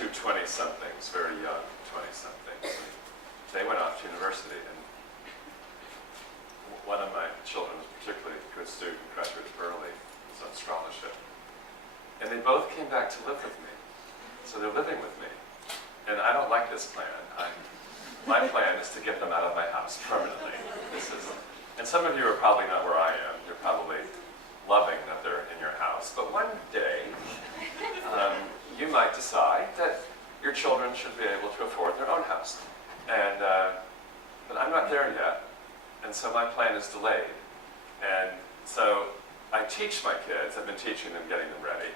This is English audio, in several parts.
two 20-somethings, very young 20-somethings. They went off to university, and one of my children was a particularly good student, graduated early, was on scholarship. And they both came back to live with me. So they're living with me. And I don't like this plan. My plan is to get them out of my house permanently. And some of you are probably not where I am. You're probably loving that they're in your house. But one day, you might decide that your children should be able to afford their own house. But I'm not there yet. And so my plan is delayed. And so I teach my kids. I've been teaching them, getting them ready.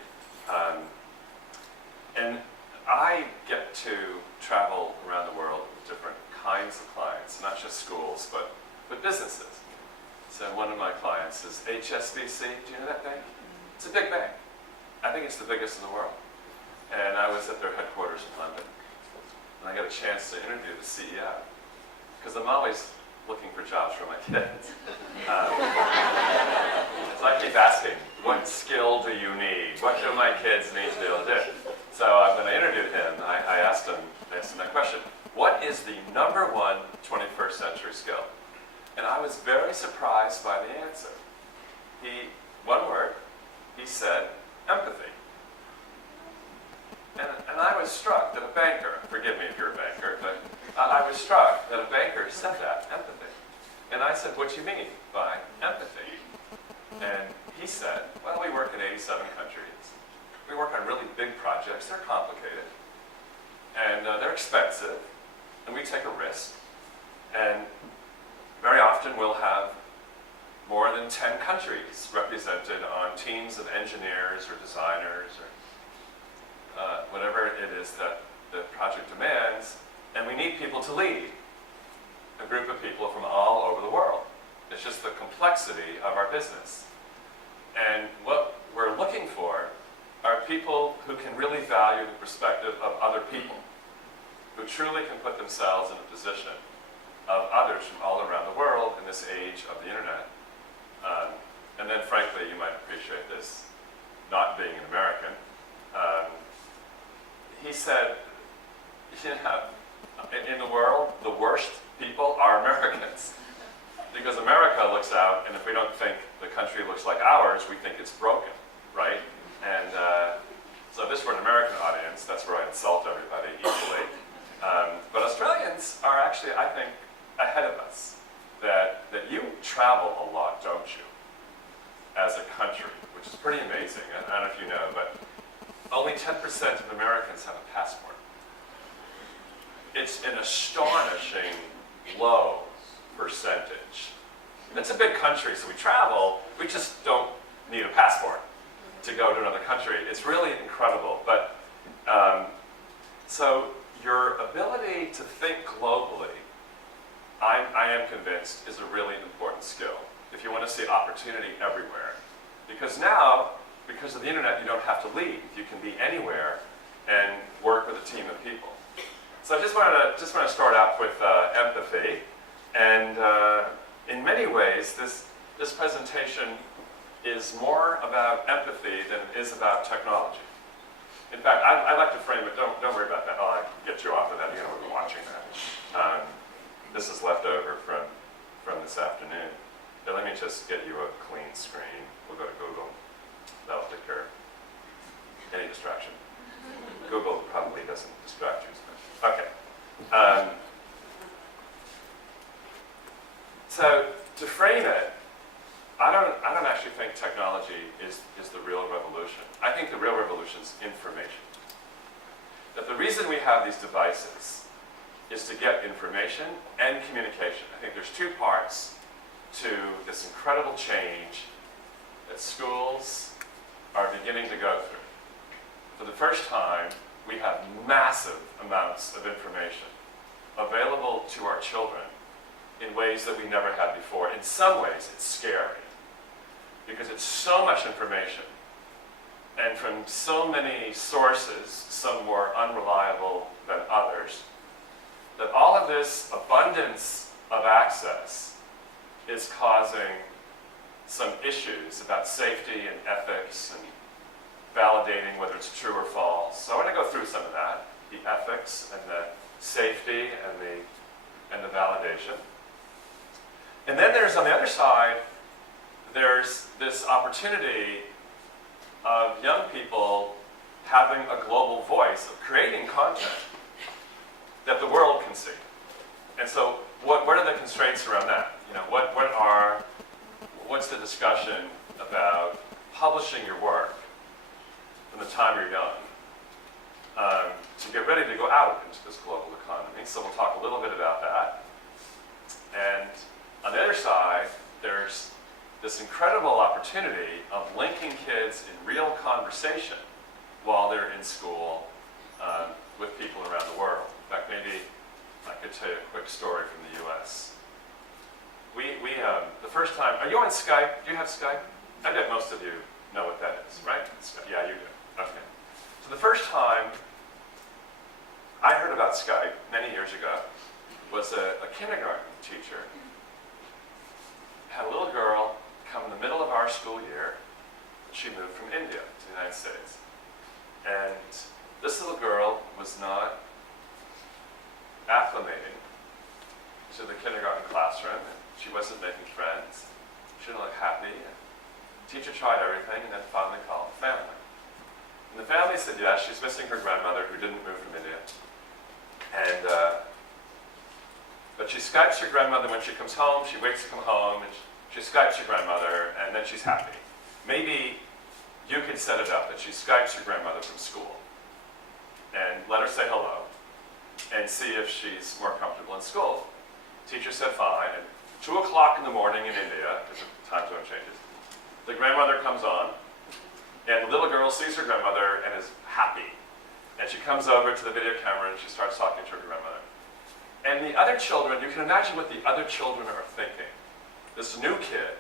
And I get to travel around the world with different kinds of clients, not just schools, but businesses. So one of my clients is HSBC. Do you know that bank? It's a big bank. I think it's the biggest in the world. And I was at their headquarters in London. And I got a chance to interview the CEO. Because I'm always looking for jobs for my kids. So I keep asking, what skill do you need? What do my kids need to be able to do? So when I interviewed him, I asked him that question. What is the number one 21st century skill? And I was very surprised by the answer. One word, he said, empathy. And I was struck that a banker, forgive me if you're a banker, but I was struck that a banker said that, empathy. And I said, what do you mean by empathy? And he said, well, we work in 87 countries. We work on really big projects. They're complicated. And they're expensive. And we take a risk. And very often we'll have more than 10 countries represented on teams of engineers or designers or whatever it is that the project demands. And we need people to lead a group of people from all over the world. It's just the complexity of our business. And what we're looking for are people who can really value the perspective of other people, who truly can put themselves in a position of others from all around the world in this age of the internet. And then frankly, you might appreciate this, not being an American. He said, in the world, the worst people are Americans. Because America looks out, and if we don't think the country looks like ours, we think it's broken, right? And so if this were an American audience, that's where I insult everybody equally. But Australians are actually, I think, ahead of us. That you travel a lot, don't you? As a country, which is pretty amazing. I don't know if you know, but only 10% of Americans have a passport. It's an astonishing low percentage. It's a big country, so we travel, we just don't need a passport to go to another country. It's really incredible. But so your ability to think globally, I am convinced, is a really important skill if you want to see opportunity everywhere. Because now, because of the internet, you don't have to leave. You can be anywhere and work with a team of people. So I just want to start out with empathy. And in many ways, this presentation is more about empathy than it is about technology. In fact, I like to frame it, don't worry about that, I'll get you off of that, we'll be watching that. This is left over from this afternoon. Now let me just get you a clean screen. We'll go to Google. That'll take care of any distraction. Google probably doesn't distract you. Okay. So to frame it, I don't actually think technology is the real revolution. I think the real revolution is information. That the reason we have these devices is to get information and communication. I think there's two parts to this incredible change that schools are beginning to go through. For the first time, we have massive amounts of information available to our children in ways that we never had before. In some ways, it's scary because it's so much information and from so many sources, some more unreliable than others, that all of this abundance of access is causing some issues about safety and ethics and validating whether it's true or false. So I want to go through some of that. the ethics and the safety and the validation. And then there's, on the other side, there's this opportunity of young people having a global voice, of creating content that the world can see. And so what are the constraints around that? You know, what's the discussion about publishing your work from the time you're young to get ready to go out into this global economy? So we'll talk a little bit about that. And on the other side, there's this incredible opportunity of linking kids in real conversation while they're in school with people around the world. In fact, maybe I could tell you a quick story from the US. The first time, are you on Skype? Do you have Skype? I bet most of you know what that is, right? Skype. Yeah, you do. Okay. So the first time I heard about Skype many years ago was a kindergarten teacher had a little girl come in the middle of our school year. She moved from India to the United States. And this little girl was not acclimating to the kindergarten classroom. And she wasn't making friends. She didn't look happy. And the teacher tried everything and then finally called the family. And the family said yes, she's missing her grandmother who didn't move from India. And but she Skypes her grandmother when she comes home. She waits to come home, and she Skypes her grandmother, and then she's happy. Maybe you could set it up that she Skypes her grandmother from school and let her say hello and see if she's more comfortable in school. Teacher said fine, and 2 o'clock in the morning in India, because the time zone changes, the grandmother comes on, and the little girl sees her grandmother and is happy. And she comes over to the video camera and she starts talking to her grandmother. And the other children, you can imagine what the other children are thinking. This new kid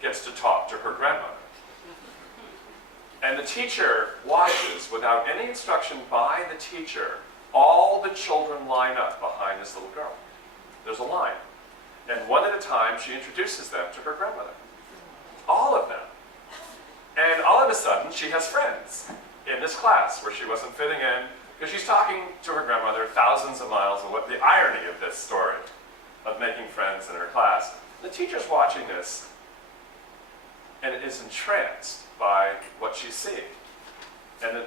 gets to talk to her grandmother. And the teacher watches, without any instruction by the teacher, all the children line up behind this little girl. There's a line. And one at a time, she introduces them to her grandmother. All of them. And all of a sudden, she has friends in this class where she wasn't fitting in, because she's talking to her grandmother thousands of miles away. What the irony of this story, of making friends in her class. The teacher's watching this and is entranced by what she's seeing. And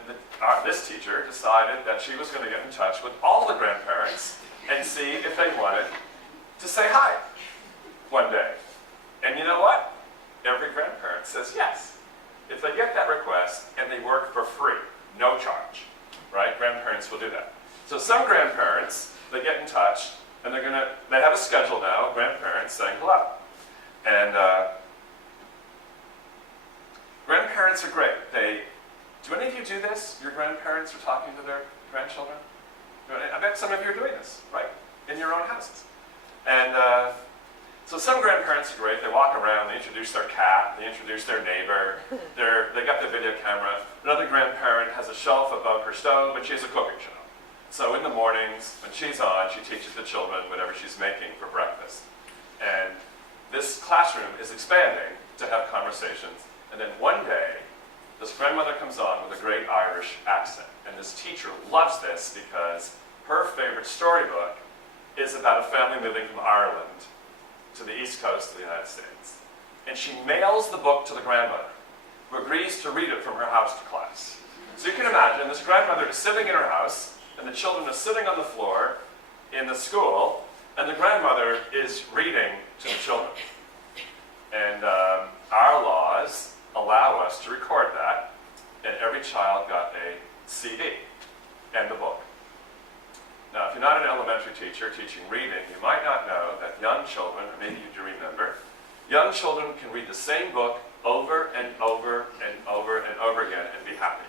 this teacher decided that she was going to get in touch with all the grandparents and see if they wanted to say hi one day. And you know what? Every grandparent says yes. If they get that request and they work for free, no charge, right? Grandparents will do that. So some grandparents, they get in touch and they have a schedule now of grandparents saying hello. And grandparents are great. Do any of you do this? Your grandparents are talking to their grandchildren? I bet some of you are doing this, right? In your own houses. And so some grandparents are great. They walk around, they introduce their cat, they introduce their neighbor, they got their video camera. Another grandparent has a shelf above her stove, and she has a cooking show. So in the mornings, when she's on, she teaches the children whatever she's making for breakfast. And this classroom is expanding to have conversations. And then one day, this grandmother comes on with a great Irish accent. And this teacher loves this because her favorite storybook is about a family moving from Ireland to the east coast of the United States. And she mails the book to the grandmother, who agrees to read it from her house to class. So you can imagine this grandmother is sitting in her house, and the children are sitting on the floor in the school, and the grandmother is reading to the children. And our laws allow us to record that, and every child got a CD and the book. Now, if you're not an elementary teacher teaching reading, you might not know that young children, or maybe you do remember, young children can read the same book over and over and over and over again and be happy.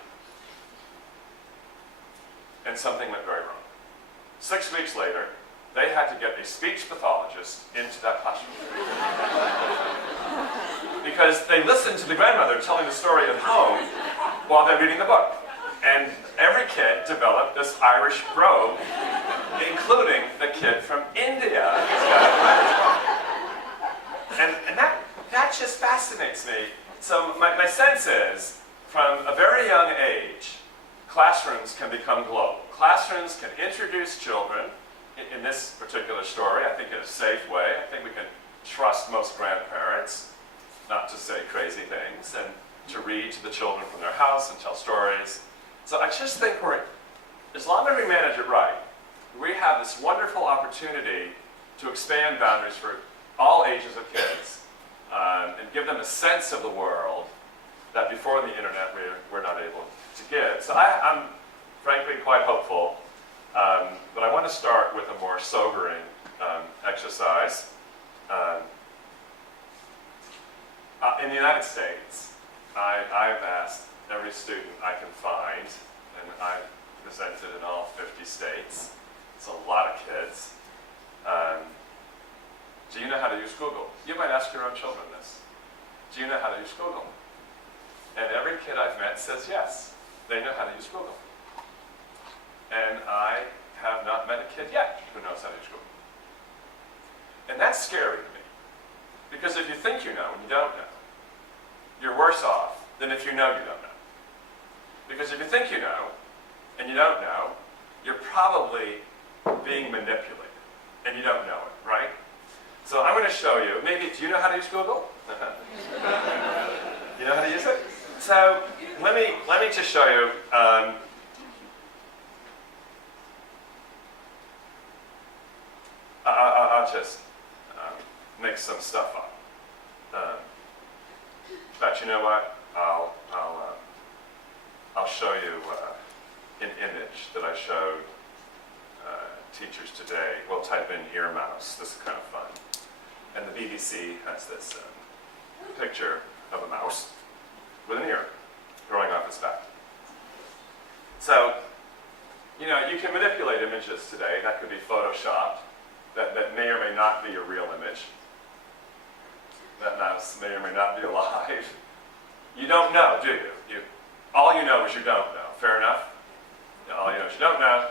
And something went very wrong. 6 weeks later, they had to get a speech pathologist into that classroom. Because they listened to the grandmother telling the story at home while they're reading the book. And every kid developed this Irish brogue, including the kid from India. And that just fascinates me. So my sense is, from a very young age, classrooms can become global. classrooms can introduce children, in this particular story, I think in a safe way. I think we can trust most grandparents not to say crazy things and to read to the children from their house and tell stories. So I just think as long as we manage it right, we have this wonderful opportunity to expand boundaries for all ages of kids and give them a sense of the world that before the internet we're not able to give. So I'm frankly quite hopeful, but I want to start with a more sobering exercise. In the United States, I've asked every student I can find, and I've presented in all 50 states. It's a lot of kids. Do you know how to use Google? You might ask your own children this. Do you know how to use Google? And every kid I've met says yes, they know how to use Google. And I have not met a kid yet who knows how to use Google. And that's scary to me. Because if you think you know and you don't know, you're worse off than if you know you don't know. Because if you think you know and you don't know, you're probably being manipulated and you don't know it, right? So I'm going to show you, maybe, do you know how to use Google? You know how to use it? So let me just show you. I'll just make some stuff up. But you know what? I'll show you an image that I showed teachers today. We'll type in ear mouse. This is kind of fun. And the BBC has this picture of a mouse with an ear growing off its back. So, you know, you can manipulate images today. That could be photoshopped. That may or may not be a real image. That mouse may or may not be alive. You don't know, do you? All you know is you don't know. Fair enough? All you know is you don't know.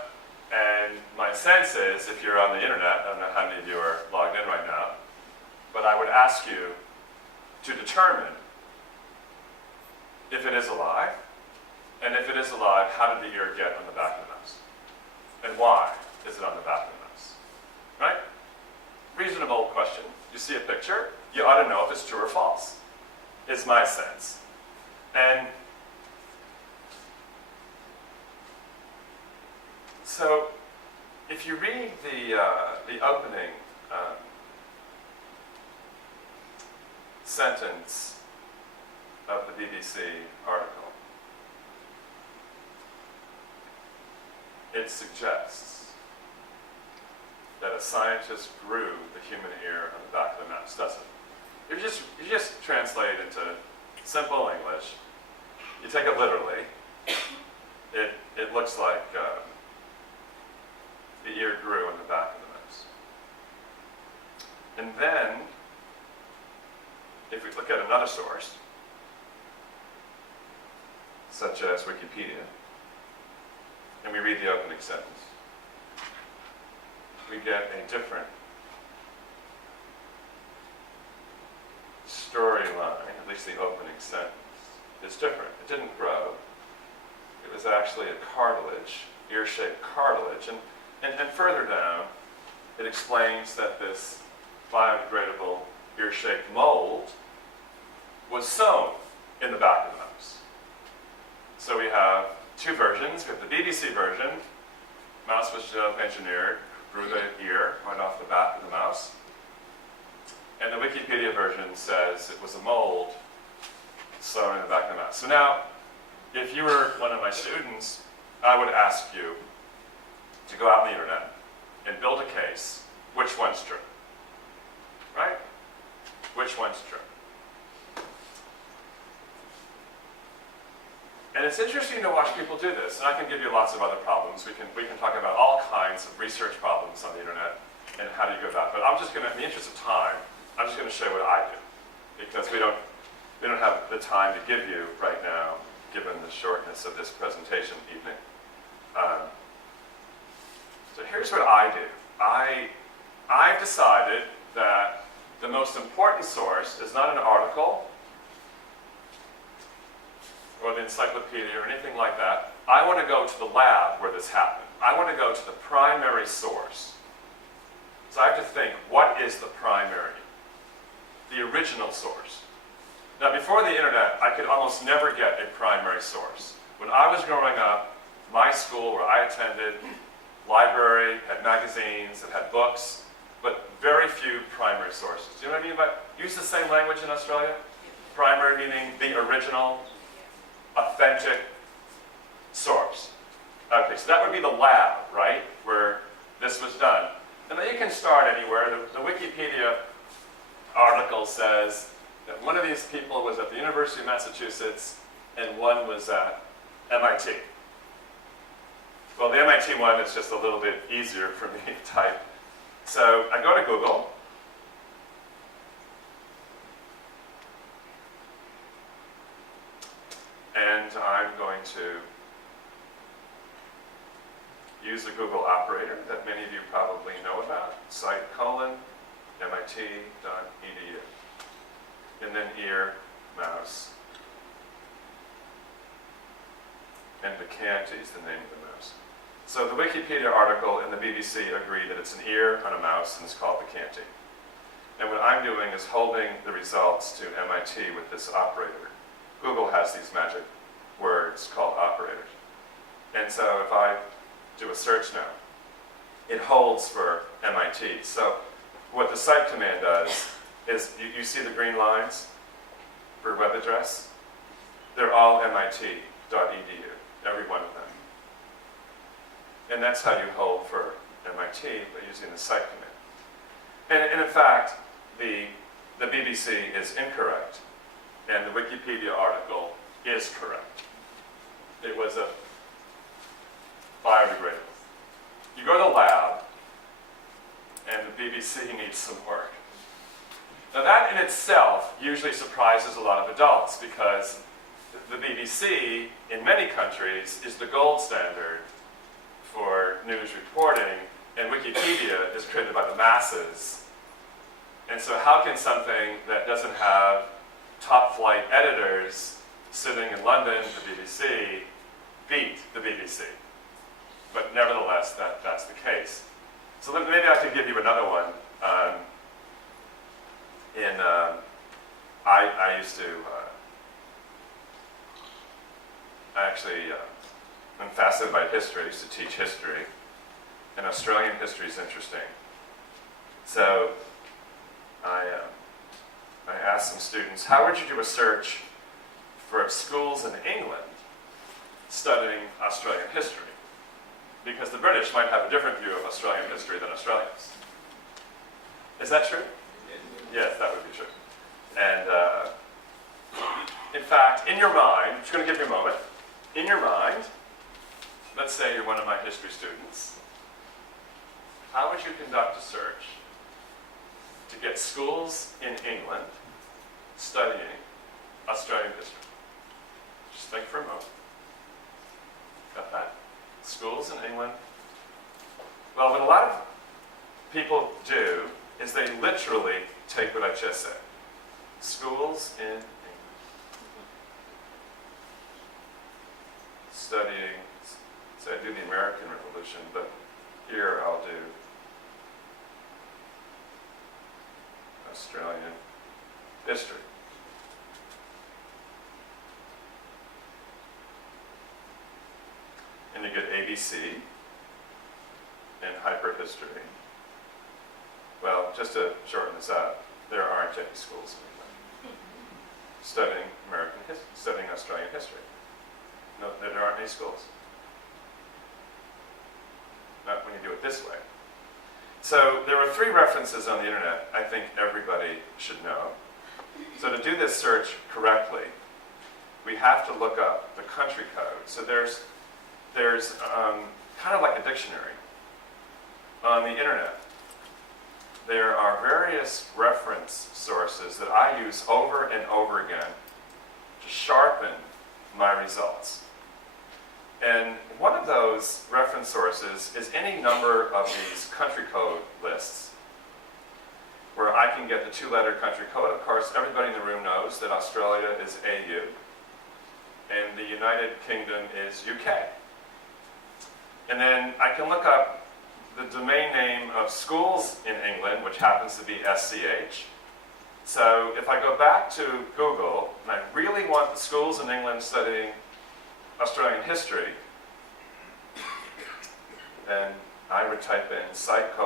And my sense is, if you're on the internet, I don't know how many of you are logged in right now, but I would ask you to determine if it is alive, and if it is alive, how did the ear get on the back of the mouse? And why is it on the back of the mouse? Right? Reasonable question. You see a picture, you ought to know if it's true or false, is my sense. And so, if you read the opening sentence of the BBC article, it suggests that a scientist grew the human ear on the back of the mouse, doesn't it? If you just translate it into simple English, you take it literally, it looks like the ear grew on the back of the mouse. And then, if we look at another source, such as Wikipedia, and we read the opening sentence, we get a different storyline, at least the opening sentence. It's different. It didn't grow. It was actually a cartilage, ear-shaped cartilage. And further down, it explains that this biodegradable ear-shaped mold was sewn in the back of the mouse. So we have two versions. We have the BBC version. Mouse was engineered, grew the ear right off the back of the mouse. And the Wikipedia version says it was a mold sewn in the back of the mouse. So now, if you were one of my students, I would ask you to go out on the internet and build a case. Which one's true? Right? Which one's true? And it's interesting to watch people do this. And I can give you lots of other problems. We can talk about all kinds of research problems on the internet and how do you go about it. But I'm just going to, in the interest of time, I'm just going to show you what I do, because we don't have the time to give you right now, given the shortness of this presentation evening. So here's what I do. I've decided that the most important source is not an article or the encyclopedia or anything like that. I want to go to the lab where this happened. I want to go to the primary source. So I have to think, what is the primary? The original source. Now, before the internet, I could almost never get a primary source. When I was growing up, my school where I attended, library, had magazines, it had books, but very few primary sources. Do you know what I mean by, use the same language in Australia? Primary meaning the original, authentic source. Okay, so that would be the lab, right, where this was done. And then you can start anywhere. The Wikipedia article says that one of these people was at the University of Massachusetts and one was at MIT. Well, the MIT one is just a little bit easier for me to type. So I go to Google. And I'm going to use the Google operator that many of you probably know about, site:/mit.edu. And then ear, mouse. And Vacanti is the name of the mouse. So the Wikipedia article and the BBC agree that it's an ear on a mouse and it's called Vacanti. And what I'm doing is holding the results to MIT with this operator. Google has these magic words called operators. And so if I do a search now, it holds for MIT. So what the site command does is, you see the green lines for web address? They're all mit.edu, every one of them. And that's how you hold for MIT by using the site command. And in fact, the BBC is incorrect, and the Wikipedia article is correct. It was a biodegradable. You go to the lab, and the BBC needs some work. Now that in itself usually surprises a lot of adults because the BBC in many countries is the gold standard for news reporting, and Wikipedia is created by the masses. And so how can something that doesn't have top flight editors sitting in London, the BBC, beat the BBC? But nevertheless, that's the case. So maybe I could give you another one. I used to, I'm fascinated by history. I used to teach history. And Australian history is interesting. So I asked some students, how would you do a search for schools in England studying Australian history? Because the British might have a different view of Australian history than Australians. Is that true? Yes, that would be true. And in fact, in your mind, I'm just going to give you a moment. In your mind, let's say you're one of my history students. How would you conduct a search to get schools in England studying Australian history? Just think for a moment. Got that? Schools in England. Well, what a lot of people do is they literally take what I just said. Schools in England. Studying, so I do the American Revolution, but here I'll do Australian history. And you get ABC and hyperhistory. Well, just to shorten this up, there aren't any schools in England studying American history, studying Australian history. No, there aren't any schools. Not when you do it this way. So there are 3 references on the internet I think everybody should know. So to do this search correctly, we have to look up the country code. So there's kind of like a dictionary on the internet. There are various reference sources that I use over and over again to sharpen my results. And one of those reference sources is any number of these country code lists where I can get the 2-letter country code. Of course, everybody in the room knows that Australia is AU and the United Kingdom is UK. And then I can look up the domain name of schools in England, which happens to be SCH. So if I go back to Google, and I really want the schools in England studying Australian history, then I would type in site:/sch.uk.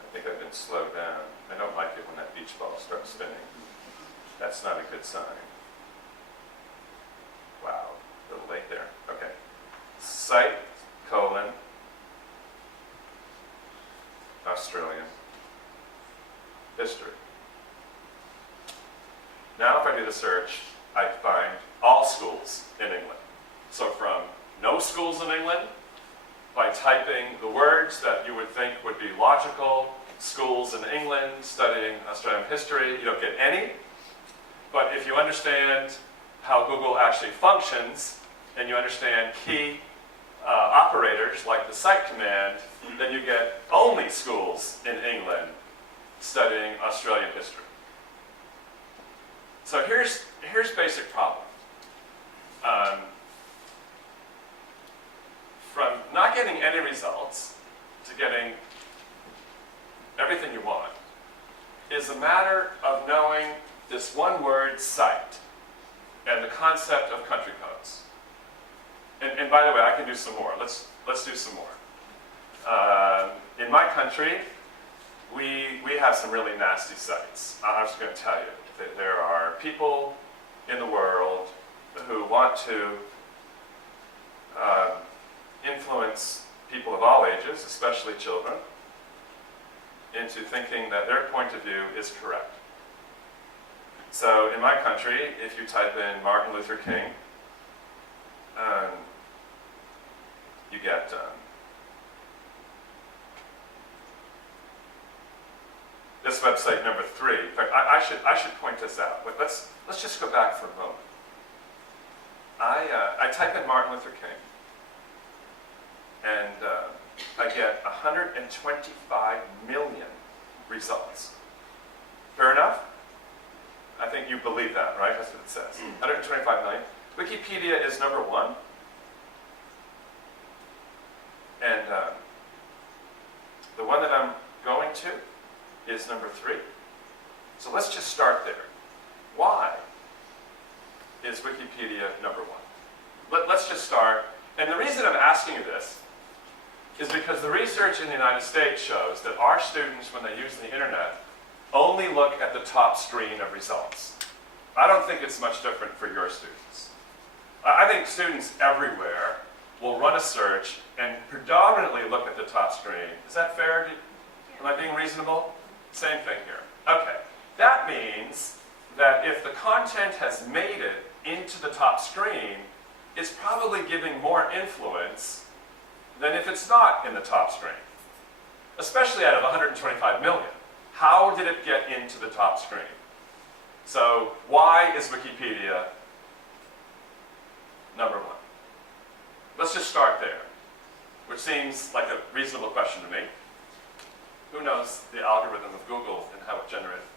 I think I've been slowed down. I don't like it when that beach ball starts spinning. That's not a good sign. Wow, a little late there. Okay. Site:/Australian history. Now if I do the search, I find all schools in England. So from no schools in England, by typing the words that you would think would be logical, schools in England studying Australian history, you don't get any. But if you understand how Google actually functions, and you understand key operators like the cite command, then you get only schools in England studying Australian history. So here's basic problem. From not getting any results to getting everything you want is a matter of knowing this one word, site, and the concept of country codes. And by the way, I can do some more. Let's do some more. In my country, we have some really nasty sites. I'm just going to tell you that there are people in the world who want to influence people of all ages, especially children, into thinking that their point of view is correct. So in my country, if you type in Martin Luther King, you get this website number 3. In fact, I should point this out. But let's just go back for a moment. I type in Martin Luther King, and I get 125 million results. Fair enough? I think you believe that, right? That's what it says. 125 million. Wikipedia is number 1. And the one that I'm going to is number 3. So let's just start there. Why is Wikipedia number 1? Let's just start. And the reason I'm asking you this is because the research in the United States shows that our students, when they use the internet, only look at the top screen of results. I don't think it's much different for your students. I think students everywhere will run a search and predominantly look at the top screen. Is that fair? Am I being reasonable? Same thing here. Okay. That means that if the content has made it into the top screen, it's probably giving more influence than if it's not in the top screen, especially out of 125 million. How did it get into the top screen? So why is Wikipedia number 1? Let's just start there, which seems like a reasonable question to me. Who knows the algorithm of Google and how it generated?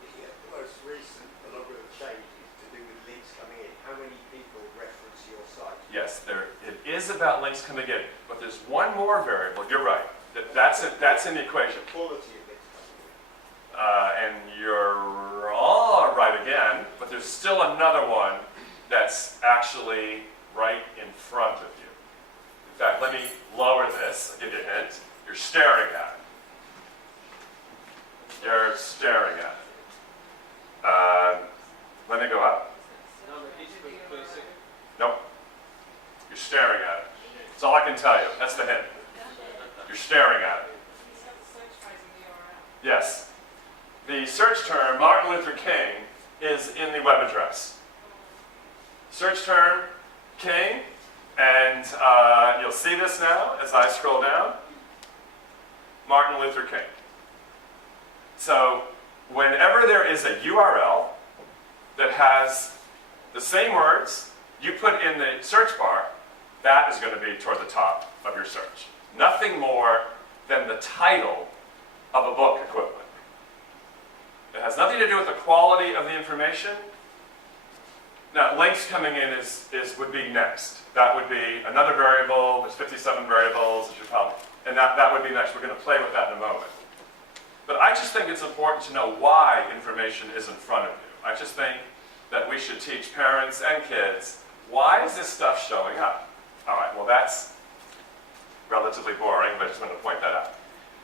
The most recent algorithm change is to do with links coming in. How many people reference your site? Yes, it is about links coming in, but there's one more variable. You're right. That's in the equation. The quality of links coming in. And you're all right again, but there's still another one that's actually right in front of you. In fact, let me lower this. I'll give you a hint. You're staring at it. You're staring at it. Let me go up. Nope. You're staring at it. That's all I can tell you. That's the hint. You're staring at it. Yes. The search term, Martin Luther King, is in the web address. Search term, King, and you'll see this now as I scroll down. Martin Luther King. So whenever there is a URL that has the same words you put in the search bar, that is going to be toward the top of your search. Nothing more than the title of a book equivalent. It has nothing to do with the quality of the information. Now, links coming in would be next. That would be another variable. There's 57 variables, as you probably, and that would be next. We're going to play with that in a moment. But I just think it's important to know why information is in front of you. I just think that we should teach parents and kids, why is this stuff showing up? All right, well, that's relatively boring, but I just wanted to point that out.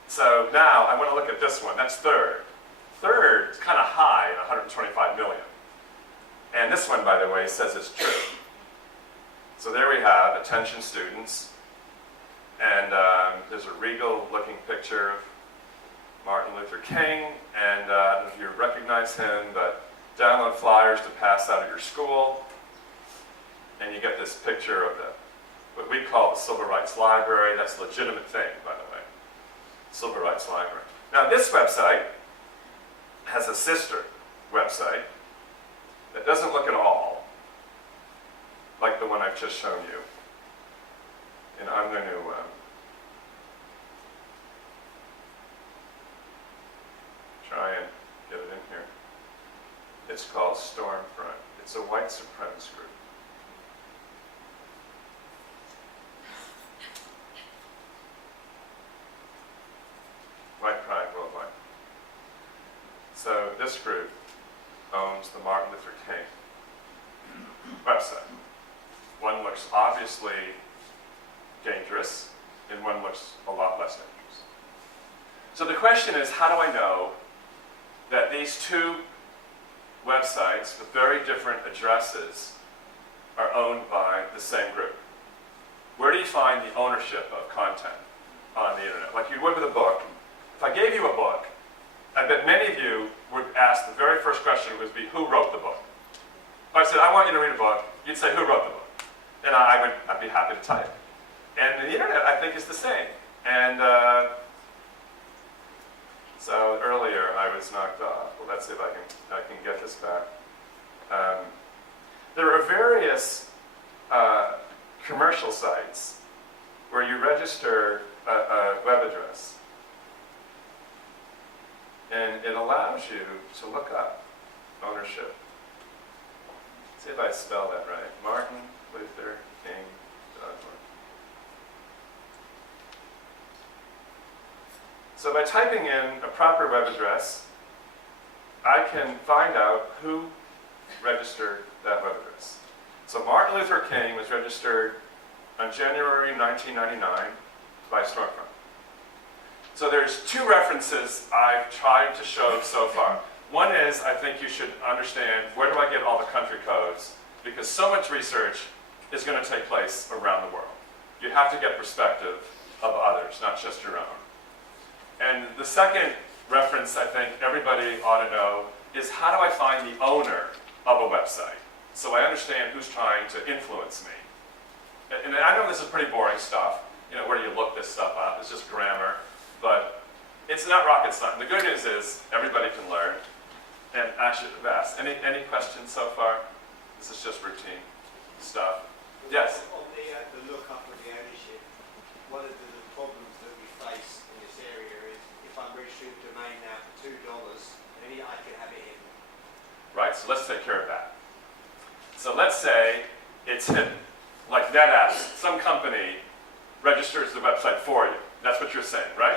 So now I want to look at this one. That's third. Third is kind of high at 125 million. And this one, by the way, says it's true. So there we have attention students. And there's a regal-looking picture of Martin Luther King. And I don't know if you recognize him, but download flyers to pass out at your school. And you get this picture of what we call the Civil Rights Library. That's a legitimate thing, by the way. Civil Rights Library. Now, this website has a sister website that doesn't look at all like the one I've just shown you. And I'm going to try and get it in here. It's called Stormfront. It's a white supremacist group. White Pride Worldwide. So this group owns the Martin Luther King website. One looks obviously dangerous, and one looks a lot less dangerous. So the question is, how do I know that these two websites with very different addresses are owned by the same group? Where do you find the ownership of content on the internet? Like you would with a book. If I gave you a book, I bet many of you would ask, the very first question would be, who wrote the book? If I said, I want you to read a book, you'd say, who wrote the book? And I'd be happy to tell you. And the internet, I think, is the same. And so earlier I was knocked off. Well, let's see if I can get this back. There are various commercial sites where you register a web address. And it allows you to look up ownership. See if I spell that right. Martin Luther King.org. So by typing in a proper web address, I can find out who registered that web address. So Martin Luther King was registered on January 1999 by Stormfront. So there's two references I've tried to show so far. One is, I think you should understand, where do I get all the country codes? Because so much research is going to take place around the world. You have to get perspective of others, not just your own. And the second reference I think everybody ought to know is, how do I find the owner of a website? So I understand who's trying to influence me. And I know this is pretty boring stuff. You know, where do you look this stuff up? It's just grammar. But it's not rocket science. The good news is everybody can learn. And actually the best. Any questions so far? This is just routine stuff. Yes? On the lookup of the ownership, one of the problems that we face in this area is, if I'm registering a domain now for $2, then I can have it hidden. Right, so let's take care of that. So let's say it's hidden. Like NetApps, some company registers the website for you. That's what you're saying, right?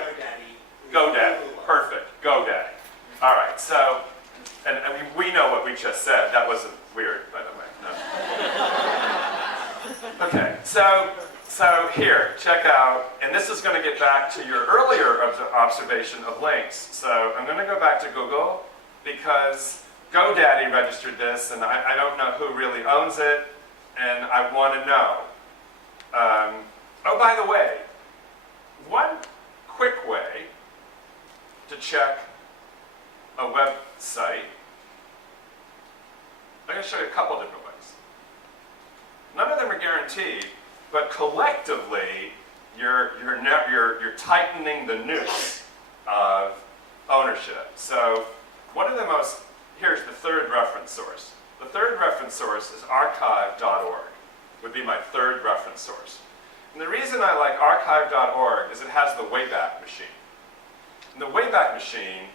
GoDaddy. Perfect. GoDaddy. All right. So, and I mean, we know what we just said. That wasn't weird, by the way. No. Okay. So here, check out, and this is going to get back to your earlier observation of links. So I'm going to go back to Google because GoDaddy registered this, and I don't know who really owns it, and I want to know. Oh, by the way, one quick way to check a website, I'm going to show you a couple different ways. None of them are guaranteed, but collectively, you're tightening the noose of ownership. So one of the most, here's the third reference source. The third reference source is archive.org, would be my third reference source. And the reason I like archive.org is it has the Wayback Machine. And the Wayback Machine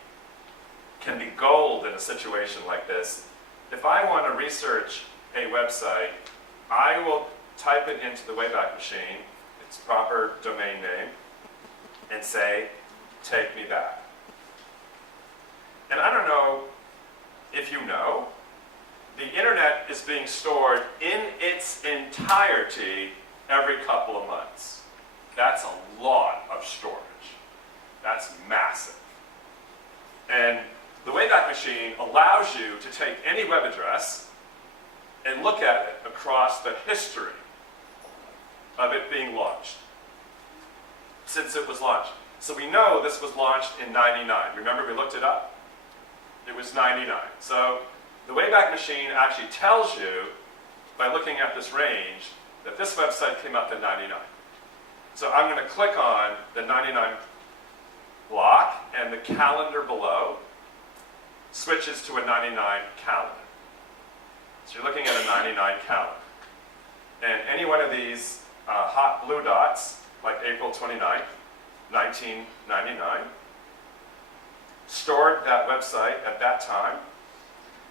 can be gold in a situation like this. If I want to research a website, I will type it into the Wayback Machine, its proper domain name, and say, take me back. And I don't know if you know, the internet is being stored in its entirety every couple of months. That's a lot of storage. That's massive. And the Wayback Machine allows you to take any web address and look at it across the history of it being launched, since it was launched. So we know this was launched in 99. Remember, we looked it up? It was 99. So the Wayback Machine actually tells you, by looking at this range, that this website came up in 99. So I'm going to click on the 99 block, and the calendar below switches to a 99 calendar. So you're looking at a 99 calendar. And any one of these hot blue dots, like April 29th, 1999, stored that website at that time.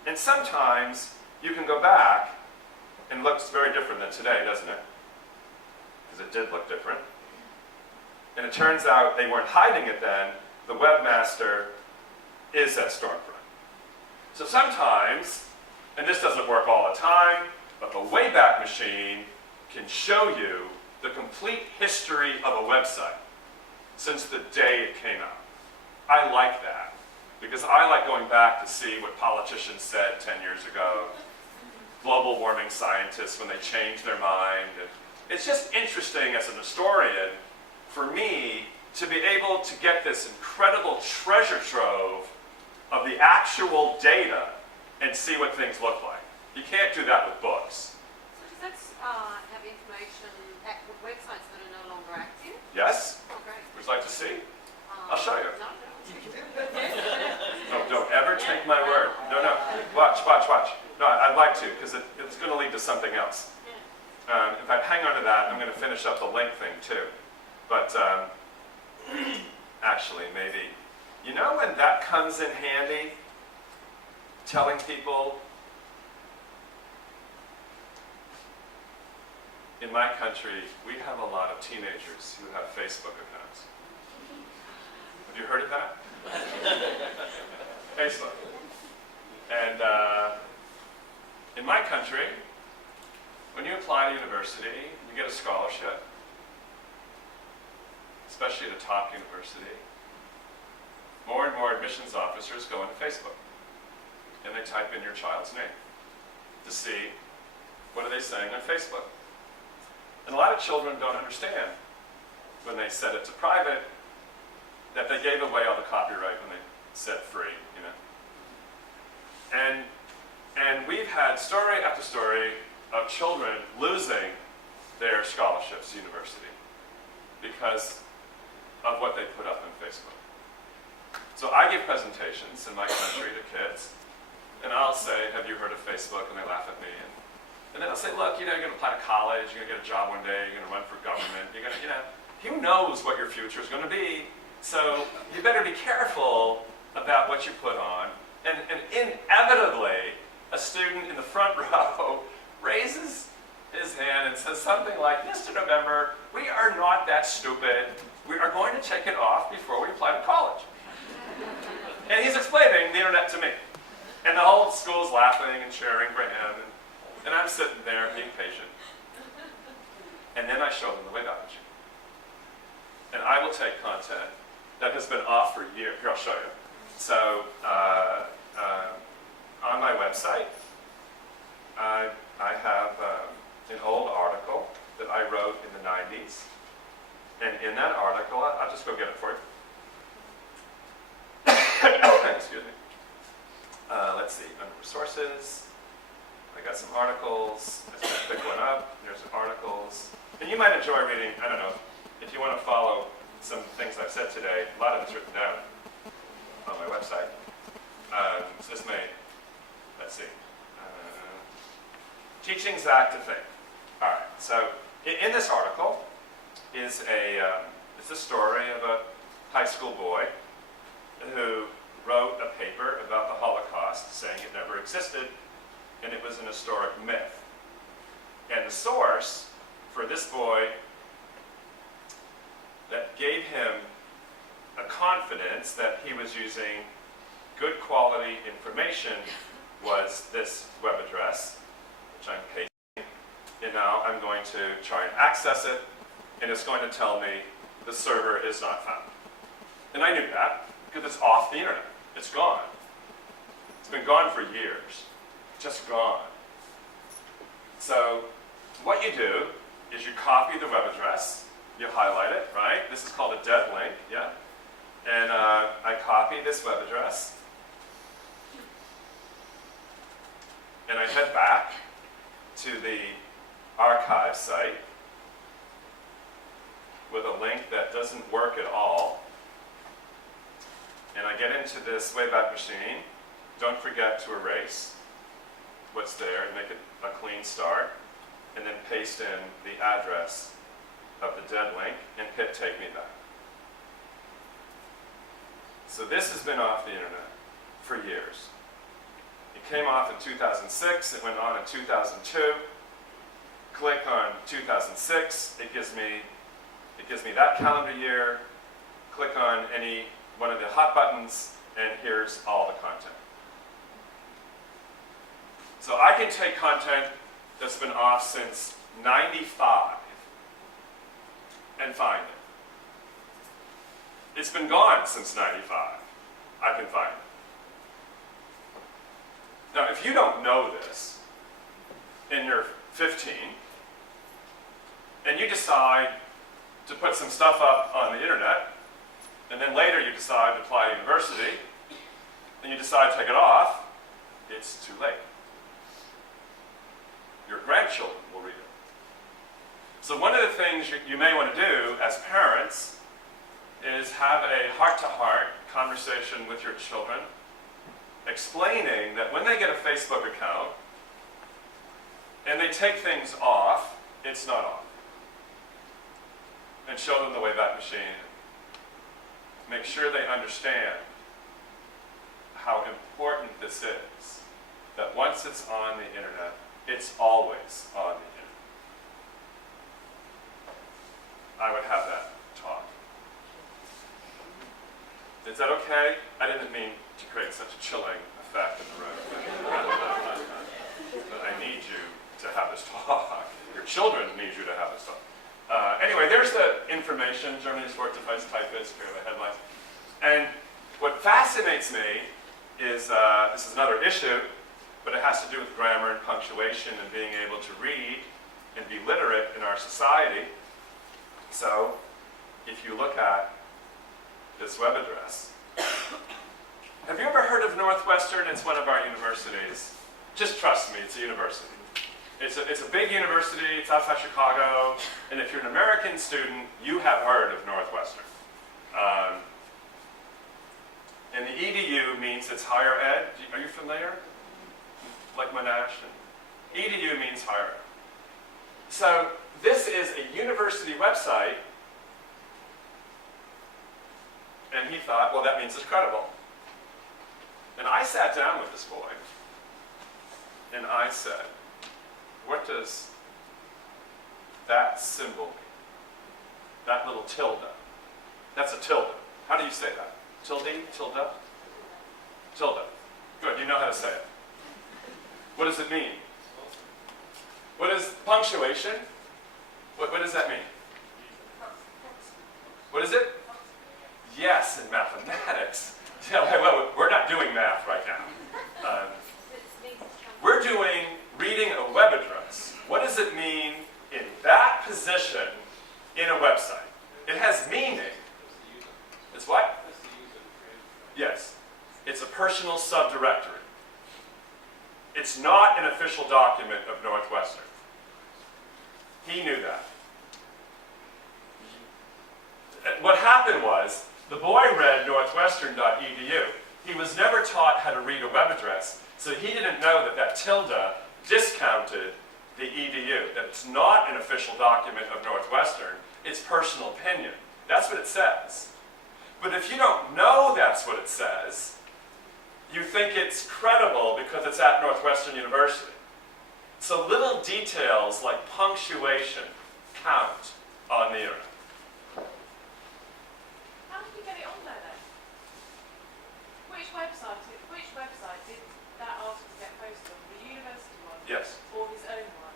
And sometimes you can go back, and it looks very different than today, doesn't it? Because it did look different. And it turns out they weren't hiding it then. The webmaster is at Stormfront. So sometimes, and this doesn't work all the time, but the Wayback Machine can show you the complete history of a website since the day it came out. I like that, because I like going back to see what politicians said 10 years ago, global warming scientists when they changed their mind. And it's just interesting as an historian for me to be able to get this incredible treasure trove of the actual data and see what things look like. You can't do that with books. So does that have information at websites that are no longer active? Yes? Oh, great. Would you like to see? I'll show you. No. No, don't ever take my word. No, no. Watch. No, I'd like to, because it's going to lead to something else. In fact, hang on to that. I'm going to finish up the link thing too. But actually, maybe, you know when that comes in handy? Telling people, in my country, we have a lot of teenagers who have Facebook accounts. Have you heard of that? Facebook. And in my country, when you apply to university, you get a scholarship, especially at a top university. More and more admissions officers go into Facebook, and they type in your child's name to see what are they saying on Facebook. And a lot of children don't understand when they set it to private that they gave away all the copyright when they said free, you know. And we've had story after story of children losing their scholarships to university because of what they put up on Facebook. So I give presentations in my country to kids, and I'll say, have you heard of Facebook? And they laugh at me. And then I'll say, look, you know, you're going to apply to college, you're going to get a job one day, you're going to run for government, you're going to, you know, who knows what your future is going to be? So you better be careful about what you put on. And inevitably, a student in the front row raises his hand and says something like, Mr. November, we are not that stupid. We are going to take it off before we apply to college. And he's explaining the internet to me. And the whole school's laughing and cheering for him. And I'm sitting there being patient. And then I show them the Wayback Machine. And I will take content that has been off for years. Here, I'll show you. So, on my website, I have an old article that I wrote in the 90s. And in that article, I'll just go get it for you. Excuse me. Let's see, under resources. I got some articles. I'm just going to pick one up. There's some articles. And you might enjoy reading, I don't know, if you want to follow some things I've said today, a lot of it's written down on my website. So this may, let's see. Teaching Zach to think. All right, so in this article is it's a story of a high school boy who wrote a paper about the Holocaust, saying it never existed, and it was an historic myth. And the source for this boy that gave him a confidence that he was using good quality information was this web address, which I'm pasting. And now I'm going to try and access it, and it's going to tell me the server is not found. And I knew that because it's off the internet. It's gone. It's been gone for years. Just gone. So what you do is you copy the web address, you highlight it, right? This is called a dead link, yeah? And I copy this web address, and I head back to the archive site with a link that doesn't work at all. And I get into this Wayback Machine. Don't forget to erase what's there and make it a clean start. And then paste in the address of the dead link and hit Take Me Back. So this has been off the internet for years. It came off in 2006, it went on in 2002. Click on 2006, it gives me that calendar year. Click on any one of the hot buttons, and here's all the content. So I can take content that's been off since '95 and find it. It's been gone since '95. I can find it. Now, if you don't know this, and you're 15, and you decide to put some stuff up on the internet, and then later you decide to apply to university, and you decide to take it off, it's too late. Your grandchildren will read it. So one of the things you may want to do as parents is have a heart-to-heart conversation with your children, explaining that when they get a Facebook account and they take things off, it's not off. And show them the Wayback Machine. Make sure they understand how important this is, that once it's on the internet, it's always on the internet. I would have that talk. Is that okay? I didn't mean to create such a chilling effect in the room. But I need you to have this talk. Your children need you to have this talk. Anyway, there's the information. Germany's Workdevice typist, here are the headlines. And what fascinates me is, this is another issue, but it has to do with grammar and punctuation and being able to read and be literate in our society. So, if you look at this web address, have you ever heard of Northwestern? It's one of our universities. Just trust me, it's a university. It's a big university, it's outside Chicago, and if you're an American student, you have heard of Northwestern. And the EDU means it's higher ed. Are you familiar? Like Monash? EDU means higher ed. So this is a university website, and he thought, well, that means it's credible. And I sat down with this boy, and I said, what does that symbol mean? That little tilde. That's a tilde. How do you say that? Tilde? Tilde? Tilde. Good, you know how to say it. What does it mean? What is punctuation? What does that mean? What is it? Yes, in mathematics. Yeah, well, we're not doing math right now. We're doing reading a web address. What does it mean in that position in a website? It has meaning. It's what? Yes. It's a personal subdirectory. It's not an official document of Northwestern. He knew that. What happened was, the boy read northwestern.edu. He was never taught how to read a web address, so he didn't know that that tilde discounted the edu, that it's not an official document of Northwestern, it's personal opinion. That's what it says. But if you don't know that's what it says, you think it's credible because it's at Northwestern University. So little details like punctuation count on the internet. How did you get it on there then? Which website did that article get posted on? The university one Yes, or his own one?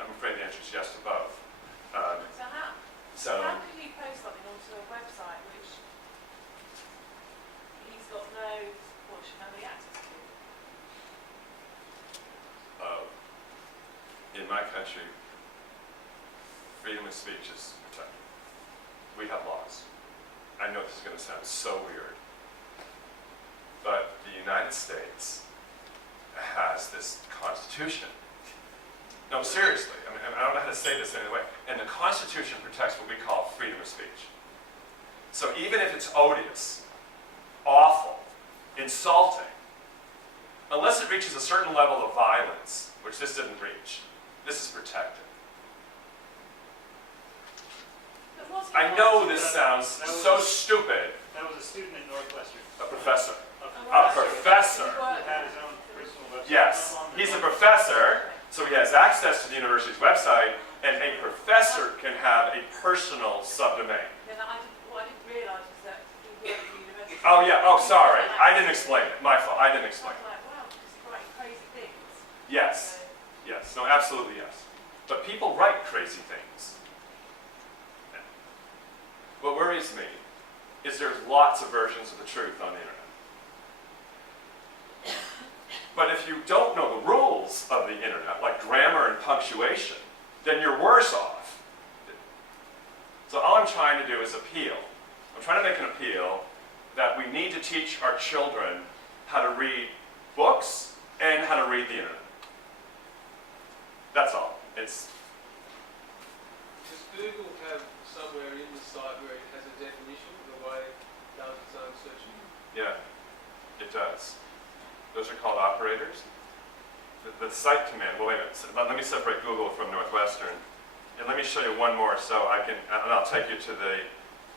I'm afraid the answer is yes to both. So So, how could he post something onto a website which he's got no, what should have the access to? in my country, freedom of speech is protected. We have laws. I know this is going to sound so weird, but the United States has this Constitution. No, seriously. I mean, I don't know how to say this anyway. And the Constitution protects what we call freedom of speech. So even if it's odious, awful, insulting, unless it reaches a certain level of violence, which this didn't reach, this is protected. But what's he I know posting? this sounds so stupid. That was a student at Northwestern. A professor. A A professor. He worked He had his own personal website. Yes, he's a professor, so he has access to the university's website, and a professor can have a personal subdomain. Then what I didn't realise was that he worked at the university. Oh yeah, oh sorry, I didn't explain it, my fault, I didn't I explain was it. like, wow, he's writing crazy things. Yes, So, yes, no, absolutely yes. But people write crazy things. What worries me is there's lots of versions of the truth on the internet. But if you don't know the rules of the internet, like grammar and punctuation, then you're worse off. So all I'm trying to do is appeal. I'm trying to make an appeal that we need to teach our children how to read books and how to read the internet. That's all. It's Does Google have somewhere in the site where it has a definition of the way it does its own searching? Yeah, it does. Those are called operators. The site command, well wait a minute, so let me separate Google from Northwestern. And let me show you one more so I can, and I'll take you to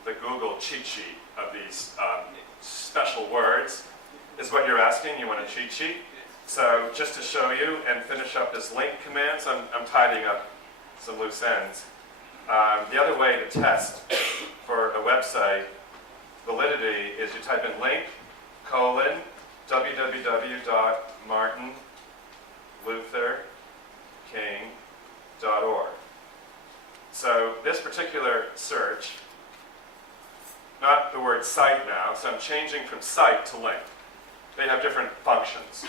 the Google cheat sheet of these special words. Is what you're asking? You want a cheat sheet? So just to show you and finish up this link command, so I'm tidying up some loose ends. The other way to test for a website validity is you type in link, www.martinlutherking.org. So this particular search, not the word site now, so I'm changing from site to link. They have different functions.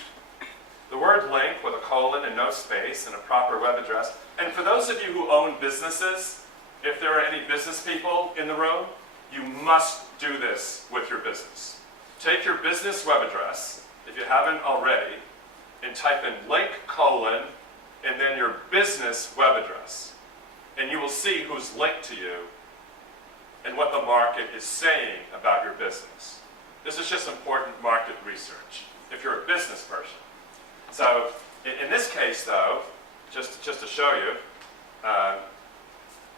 The word link with a colon and no space and a proper web address. And for those of you who own businesses, if there are any business people in the room, you must do this with your business. Take your business web address, if you haven't already, and type in link colon and then your business web address. And you will see who's linked to you and what the market is saying about your business. This is just important market research if you're a business person. So in this case, though, just to show you,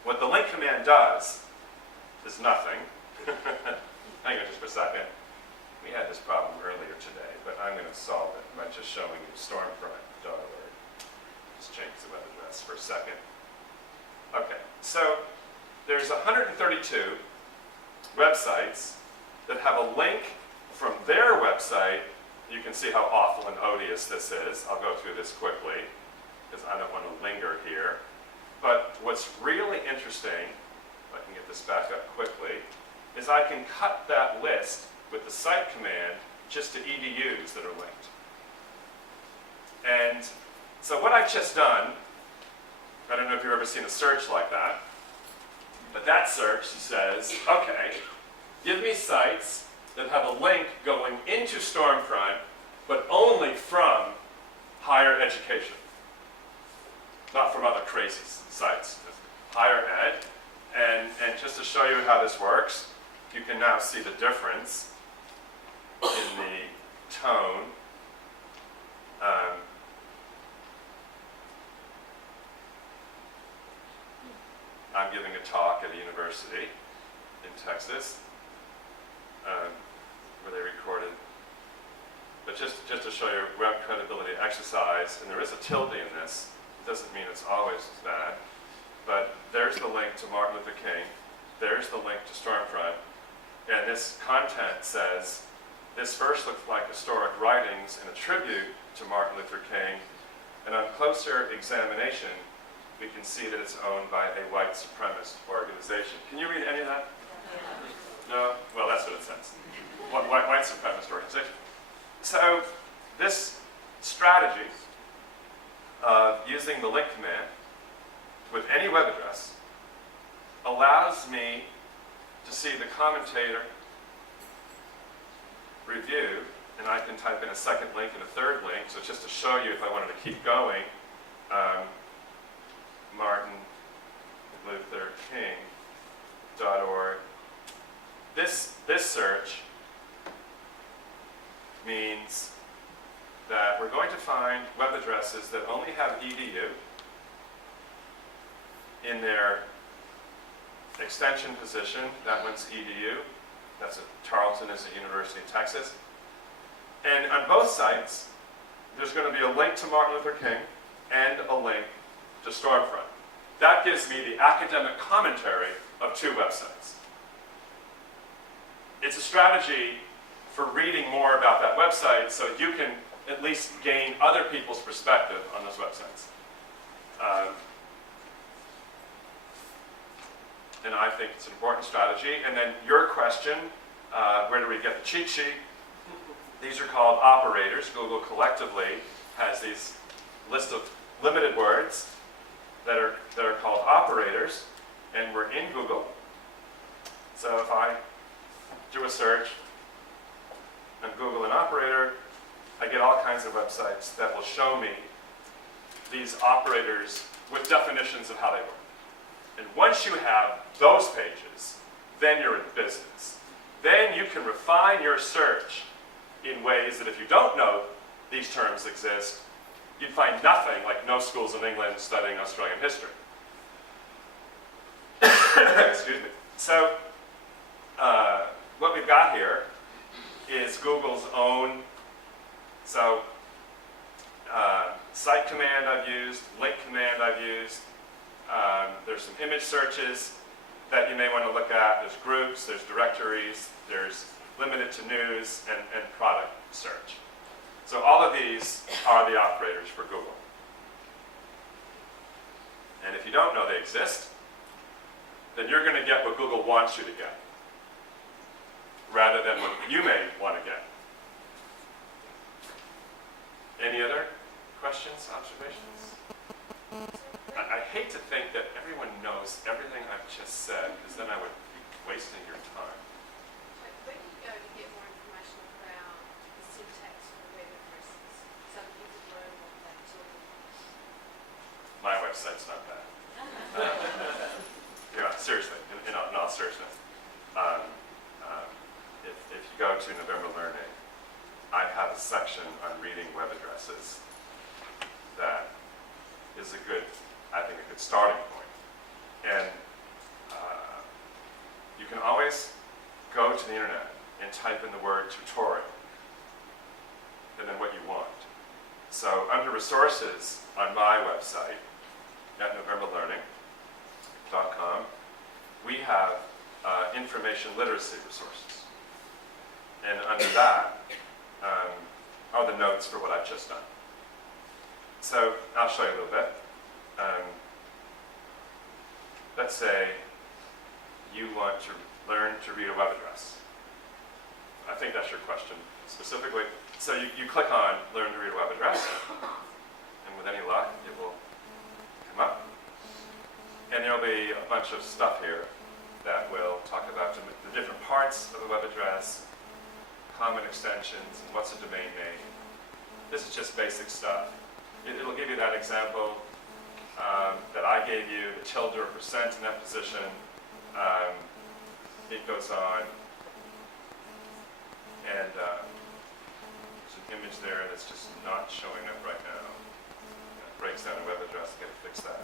what the link command does is nothing. Hang on just for a second. We had this problem earlier today, but I'm going to solve it by just showing you stormfront.org. Just change the web address for a second. Okay, so there's 132 websites that have a link from their website. You can see how awful and odious this is. I'll go through this quickly because I don't want to linger here. But what's really interesting, if I can get this back up quickly, is I can cut that list with the site command just to EDUs that are linked. And so what I've just done, I don't know if you've ever seen a search like that, but that search says, okay, give me sites that have a link going into Stormfront, but only from higher education, not from other crazy sites, higher ed. And just to show you how this works, you can now see the difference in the tone. I'm giving a talk at a university in Texas where they recorded but just to show you web credibility exercise, and there is a tilde in this, it doesn't mean it's always bad, but there's the link to Martin Luther King, there's the link to Stormfront, and this content says, this first looked like historic writings and a tribute to Martin Luther King, and on closer examination, we can see that it's owned by a white supremacist organization. Can you read any of that? No? Well, that's what it says. White supremacist organization. So this strategy of using the link command with any web address allows me to see the commentator review, and I can type in a second link and a third link, so just to show you if I wanted to keep going, martinlutherking.org. This search means that we're going to find web addresses that only have edu in their extension position. That one's edu. That's at Tarleton is the University of Texas. And on both sites, there's going to be a link to Martin Luther King and a link to Stormfront. That gives me the academic commentary of two websites. It's a strategy for reading more about that website so you can at least gain other people's perspective on those websites. And I think it's an important strategy. And then your question, where do we get the cheat sheet? These are called operators. Google collectively has these list of limited words that are called operators, and we're in Google. So if I do a search and Google an operator, I get all kinds of websites that will show me these operators with definitions of how they work. And once you have those pages, then you're in business. Then you can refine your search in ways that if you don't know these terms exist, you'd find nothing like no schools in England studying Australian history. Excuse me. So what we've got here is Google's own, site command I've used, link command I've used. There's some image searches that you may want to look at. There's groups, there's directories, there's limited to news, and product search. So all of these are the operators for Google. And if you don't know they exist, then you're going to get what Google wants you to get, rather than what you may want to get. Any other questions, observations? I hate to think that everyone knows everything I've just said, because then I would be wasting your time. Where do you go to get more information about the syntax for web addresses so that you can learn what that sort of My website's not bad. Yeah, seriously, in all seriousness. If you go to November Learning, I have a section on reading web addresses that is I think a good starting point. And you can always go to the internet and type in the word tutorial and then what you want. So under resources on my website at novemberlearning.com, we have information literacy resources. And under that are the notes for what I've just done. So I'll show you a little bit. Let's say you want to learn to read a web address. I think that's your question specifically. So you click on Learn to Read a Web Address, and with any luck, it will come up. And there'll be a bunch of stuff here that will talk about the different parts of a web address, common extensions, and what's a domain name. This is just basic stuff. It'll give you that example that I gave you, the tilde or percent in that position. It goes on, and there's an image there that's just not showing up right now. It breaks down a web address, I gotta fix that.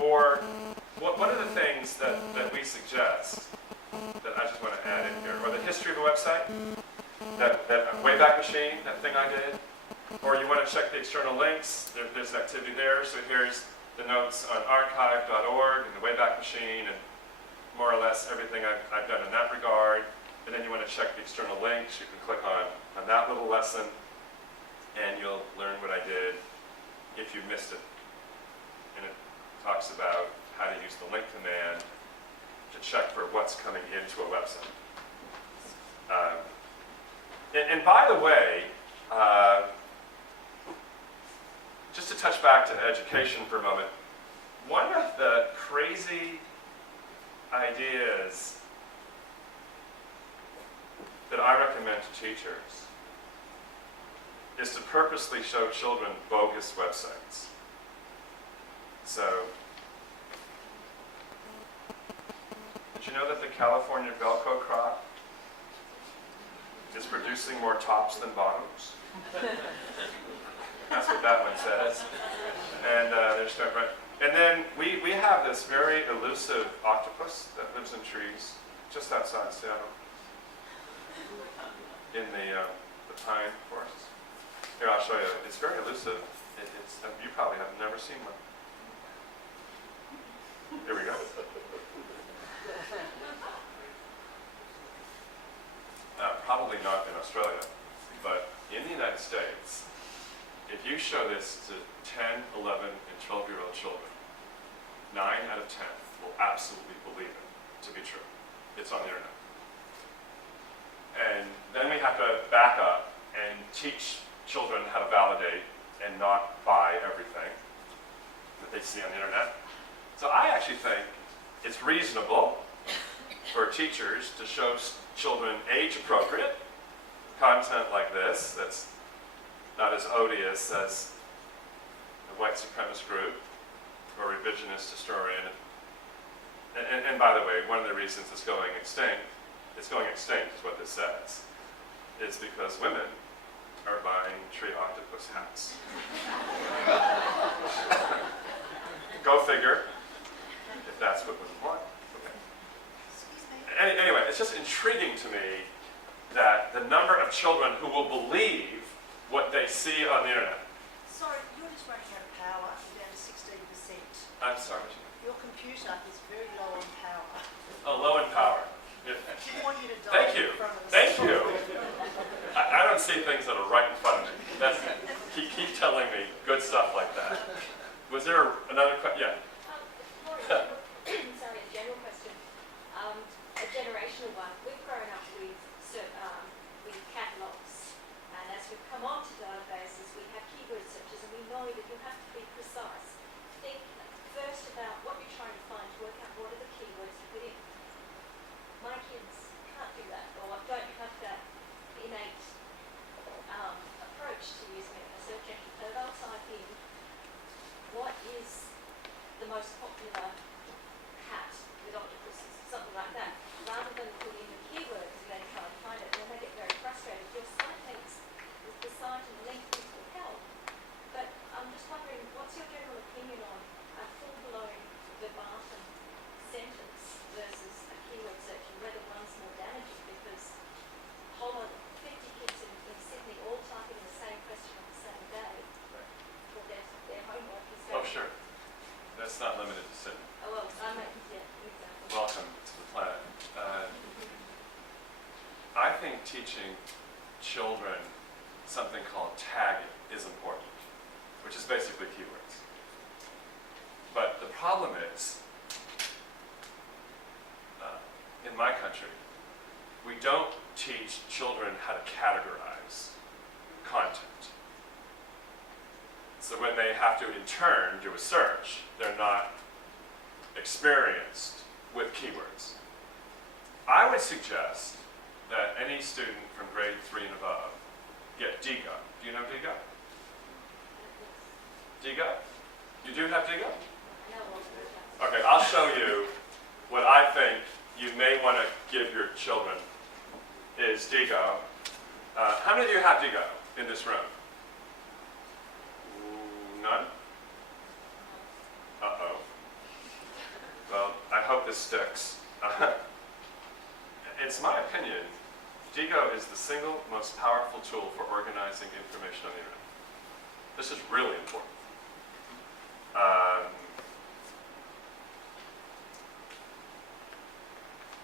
Or one of the things that we suggest that I just want to add in here, or the history of a website. that Wayback Machine, that thing I did. Or you want to check the external links, there's activity there. So here's the notes on archive.org and the Wayback Machine and more or less everything I've done in that regard. And then you want to check the external links, you can click on that little lesson and you'll learn what I did if you missed it. And it talks about how to use the link command to check for what's coming into a website. And by the way, just to touch back to education for a moment, one of the crazy ideas that I recommend to teachers is to purposely show children bogus websites. So, did you know that the California Velcro crop is producing more tops than bottoms? That's what that one says. And there's no, right. And then we have this very elusive octopus that lives in trees just outside Seattle, in the pine forests. Here, I'll show you. It's very elusive. You probably have never seen one. Here we go. Probably not in Australia, but in the United States, if you show this to 10, 11, and 12-year-old children, 9 out of 10 will absolutely believe it to be true. It's on the internet. And then we have to back up and teach children how to validate and not buy everything that they see on the internet. So I actually think it's reasonable for teachers to show children age-appropriate content like this that's not as odious as the white supremacist group or revisionist historian. And by the way, one of the reasons it's going extinct is what this says, is because women are buying tree octopus hats. Go figure, if that's what women want. Okay. Anyway, it's just intriguing to me that the number of children who will believe what they see on the internet. Sorry, you're just running out of power. You're down to 16%. I'm sorry. Your computer is very low on power. Oh, low in power. Yeah. We want you to die Thank you. in front of us. Thank you. I don't see things that are right in front of me. Keep telling me good stuff like that. Was there another question? Yeah. Sorry, a general question. A generational one. We've grown up with catalogs, and as we've come onto databases, we have keyword searches, and we know that you have to be precise. Think first about what you're trying to find to work out what are the keywords to put in. My kids can't do that, or don't have that innate approach to using a search engine. So they'll type in what is the most popular hat with octopuses, something like that, rather than put in the keywords and then try and find it. Then they get very frustrated. Your site links, the site and the link will help, but I'm just wondering, what's your general opinion on a full-blown verbatim sentence versus a keyword search, and whether one's more damaging? Because a whole lot of 50 kids in Sydney all typing in the same question on the same day, for their homework is going. Oh, sure. That's not limited to Sydney. Oh, well, I mean, yeah, exactly. Welcome to the planet. I think teaching children something called tagging is important, which is basically keywords. But the problem is, in my country, we don't teach children how to categorize content. So when they have to, in turn, do a search, they're not experienced with keywords. I would suggest that any student from grade 3 and above get DIGO. Do you know DIGO? DIGO? You do have DIGO? Okay, I'll show you what I think you may want to give your children is DIGO. How many of you have DIGO in this room? None? Uh-oh. Well, I hope this sticks. It's my opinion Diigo is the single most powerful tool for organizing information on the internet. This is really important.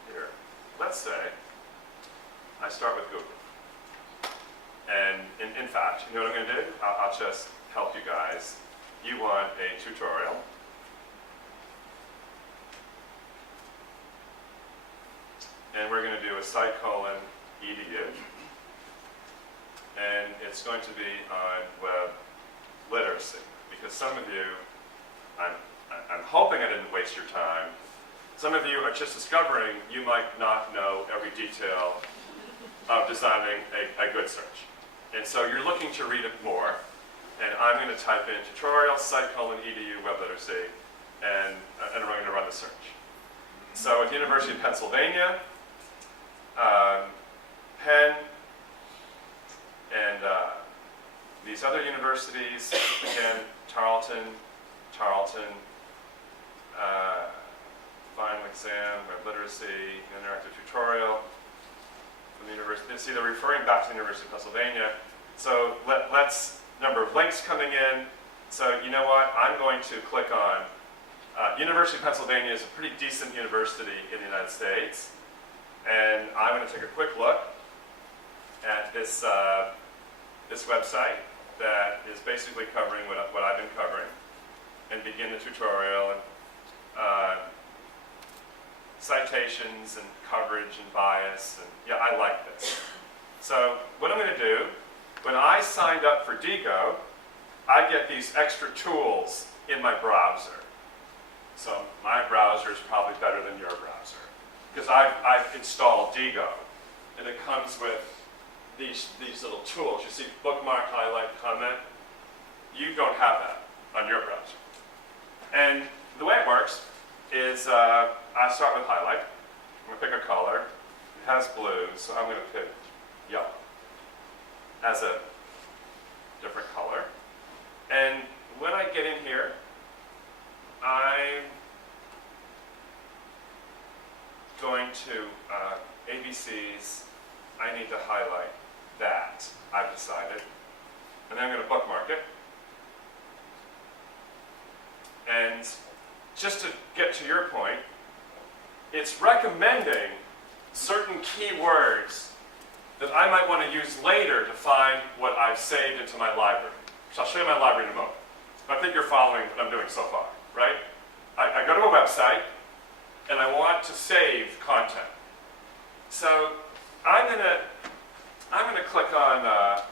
Here, let's say I start with Google. And in fact, you know what I'm going to do? I'll just help you guys. You want a tutorial. And we're going to do a site:/edu. And it's going to be on web literacy. Because some of you, I'm hoping I didn't waste your time. Some of you are just discovering you might not know every detail of designing a good search. And so you're looking to read it more. And I'm going to type in tutorial site:/edu web literacy, and I'm going to run the search. So at the University of Pennsylvania, Penn, and these other universities, again, Tarleton, final exam, web literacy, interactive tutorial from the university. See, they're referring back to the University of Pennsylvania. So let's, number of links coming in. So you know what, I'm going to click on, University of Pennsylvania is a pretty decent university in the United States. And I'm going to take a quick look at this, this website that is basically covering what I've been covering, and begin the tutorial, and citations and coverage and bias, and yeah, I like this. So what I'm going to do, when I signed up for Diigo, I get these extra tools in my browser. So my browser is probably better than your browser, because I've installed Diigo, and it comes with these little tools. You see bookmark, highlight, comment. You don't have that on your browser. And the way it works is I start with highlight. I'm going to pick a color. It has blue, so I'm going to pick yellow as a different color. And when I get in here, I'm going to ABCs. I need to highlight that, I've decided. And then I'm going to bookmark it. And just to get to your point, it's recommending certain keywords that I might want to use later to find what I've saved into my library. So I'll show you my library in a moment. But I think you're following what I'm doing so far, right? I go to a website, and I want to save content. So I'm going to click on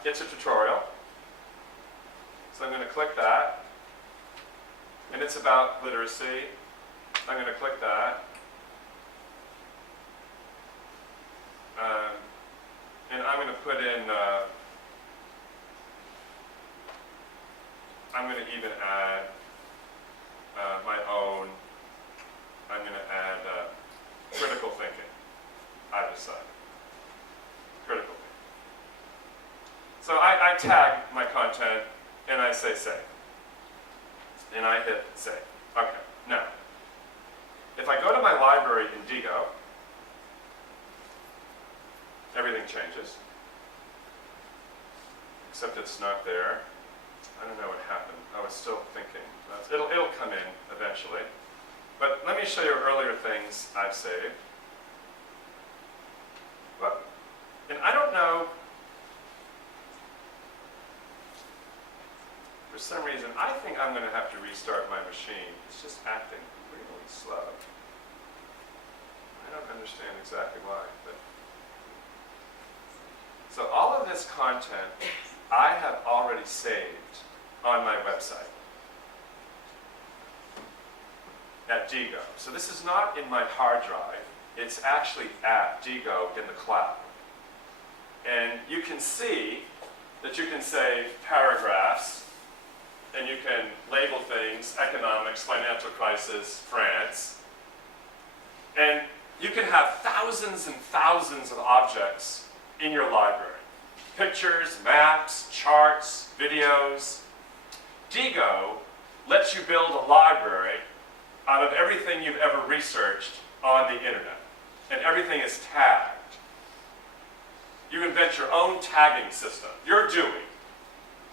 It's a Tutorial. So I'm going to click that. And it's about literacy. I'm going to click that. And I'm going to put in, I'm going to even add my own, I'm going to add critical thinking, I've decided. Critical thinking. So I tag my content and I say save. And I hit save. Okay, now, if I go to my library in Diigo, everything changes. Except it's not there. I don't know what happened. I was still thinking. It'll come in eventually. But let me show you earlier things I've saved. And I don't know, for some reason, I think I'm going to have to restart my machine. It's just acting really slow. I don't understand exactly why. But so all of this content I have already saved on my website at Diigo. So this is not in my hard drive. It's actually at Diigo in the cloud. And you can see that you can save paragraphs, and you can label things, economics, financial crisis, France. And you can have thousands and thousands of objects in your library. Pictures, maps, charts, videos. Diigo lets you build a library out of everything you've ever researched on the internet. And everything is tagged. You invent your own tagging system. You're Dewey,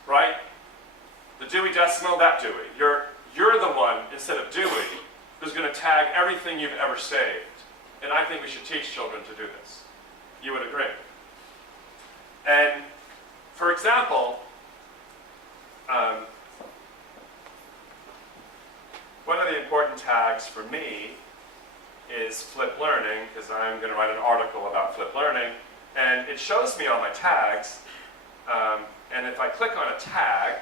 right? The Dewey Decimal, that Dewey. You're the one, instead of Dewey, who's going to tag everything you've ever saved. And I think we should teach children to do this. You would agree. And, for example, one of the important tags for me is flip learning, because I'm going to write an article about flip learning. And it shows me all my tags. And if I click on a tag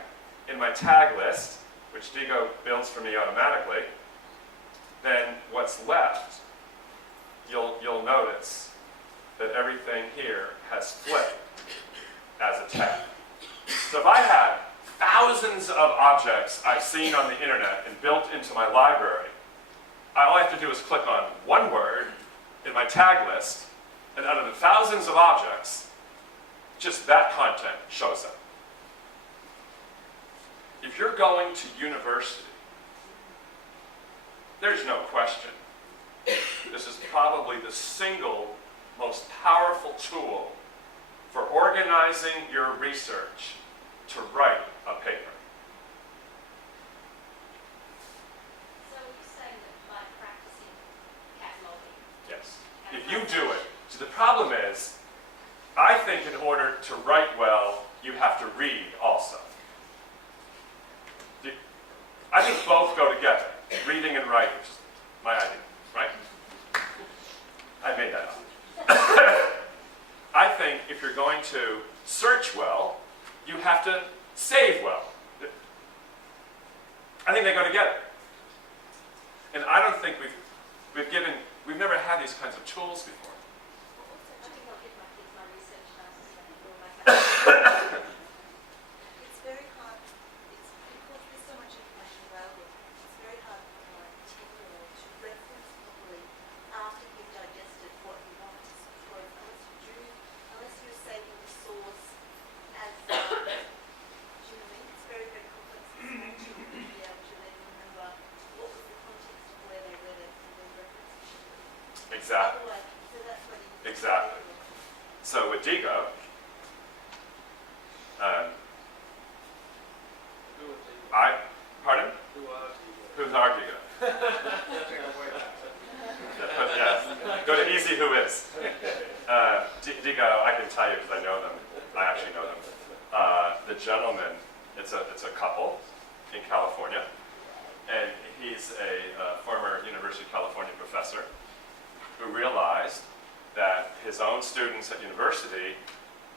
in my tag list, which Digo builds for me automatically, then what's left, you'll notice that everything here has flip as a tag. So if I had thousands of objects I've seen on the internet and built into my library, all I have to do is click on one word in my tag list, and out of the thousands of objects, just that content shows up. If you're going to university, there's no question. This is probably the single most powerful tool for organizing your research to write a paper. So are you saying that by practicing cataloguing? Yes. If you do it. So the problem is, I think in order to write well, you have to read also. I think both go together, reading and writing. Just my idea, right? I made that up. I think if you're going to search well, you have to save well. I think they go together. And I don't think we've never had these kinds of tools before. I think I'll give my kids my research classes and all my It's very hard, it's because there's so much information available, it's very hard for a 10-year-old to reference properly after you've digested what you want to quote, unless you're saving the source as, do you know what I mean? It's very, very complex information to be able to then remember what was the context of where they read it and then reference it. Exactly. Otherwise, so that's what you Exactly. So with Digo, pardon? Who are you? Who's our Digo? Yes. Go to Easy Who Is. Digo, I can tell you because I know them. I actually know them. The gentleman, it's a couple in California, and he's a former University of California professor who realized that his own students at university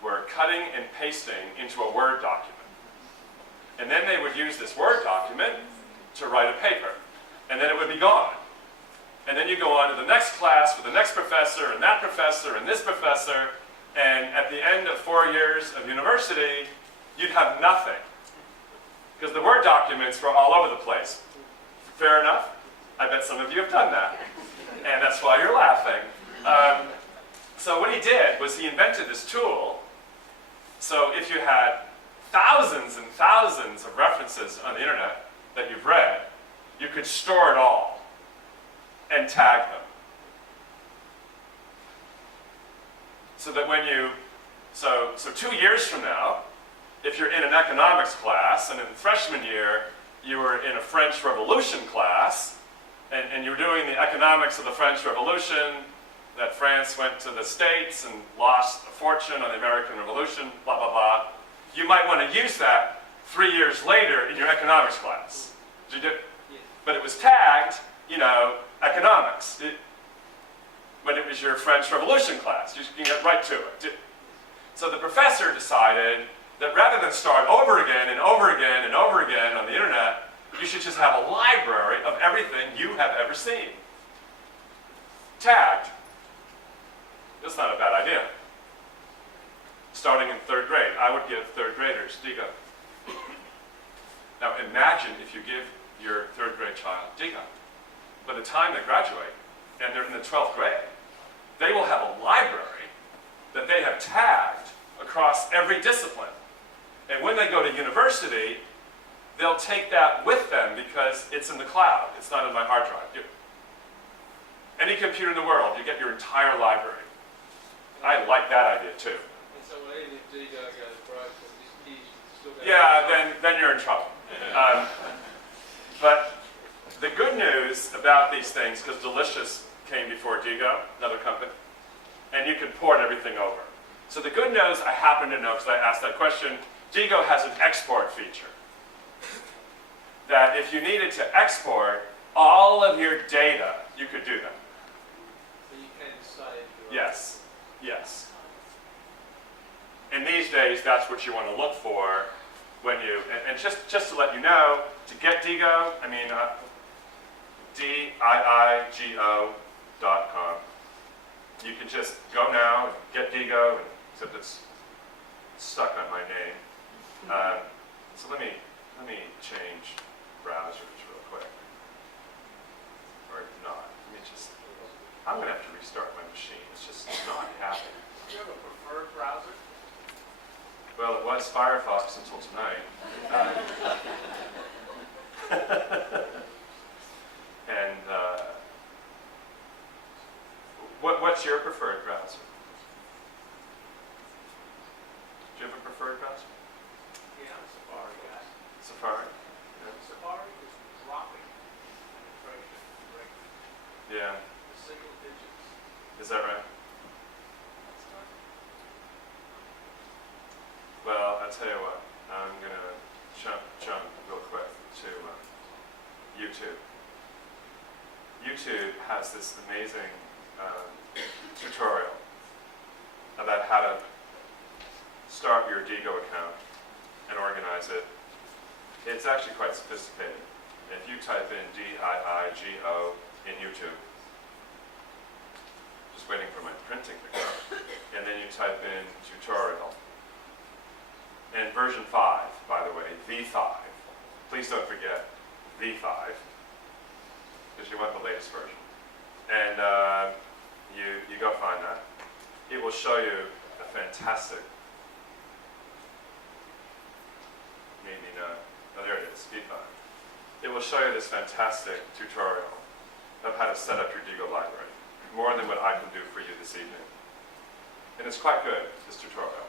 were cutting and pasting into a Word document. And then they would use this Word document to write a paper. And then it would be gone. And then you go on to the next class with the next professor and that professor and this professor. And at the end of 4 years of university, you'd have nothing. Because the Word documents were all over the place. Fair enough? I bet some of you have done that. And that's why you're laughing. So what he did was he invented this tool. So if you had thousands and thousands of references on the internet that you've read, you could store it all and tag them. So that when you, so 2 years from now, if you're in an economics class, and in freshman year, you were in a French Revolution class, and you're doing the economics of the French Revolution, that France went to the States and lost a fortune on the American Revolution, blah, blah, blah. You might want to use that 3 years later in your economics class. Did you do? Yes. But it was tagged, economics. When it was your French Revolution class, you can get right to it. So the professor decided that rather than start over again and over again and over again on the internet, you should just have a library of everything you have ever seen. Tagged. That's not a bad idea. Starting in 3rd grade, I would give 3rd graders Digo. Now imagine if you give your 3rd grade child Digo. By the time they graduate, and they're in the 12th grade, they will have a library that they have tagged across every discipline. And when they go to university, they'll take that with them because it's in the cloud. It's not in my hard drive. Any computer in the world, you get your entire library. I like that idea too. So well, even if Digo goes broke, then this kid still goes. Yeah, then you're in trouble. But the good news about these things, because Delicious came before Digo, another company, and you can port everything over. So the good news I happen to know, because I asked that question, Digo has an export feature. That if you needed to export all of your data, you could do that. So you can save your. Yes, yes. And these days, that's what you want to look for when you, and just to let you know, to get Digo, I mean, DIIGO.com. You can just go now and get Digo, except it's stuck on my name. So let me change browsers real quick. Or not. Let me just, I'm going to have to restart my machine. It's just not happening. Do you have a preferred browser? Well, it was Firefox until tonight. And what's your preferred browser? Do you have a preferred browser? Yeah, I'm a Safari guy. Safari? Safari is dropping penetration rate. Yeah. The single digits. Is that right? Well, I'll tell you what. I'm going to jump real quick to YouTube. YouTube has this amazing tutorial about how to start your Digo account and organize it. It's actually quite sophisticated. If you type in DIIGO in YouTube, just waiting for my printing to go, and then you type in tutorial. And version 5, by the way, V5. Please don't forget V5, because you want the latest version. And you go find that. It will show you a fantastic, maybe not, oh there it is, V5. It will show you this fantastic tutorial of how to set up your Digo library, more than what I can do for you this evening. And it's quite good, this tutorial.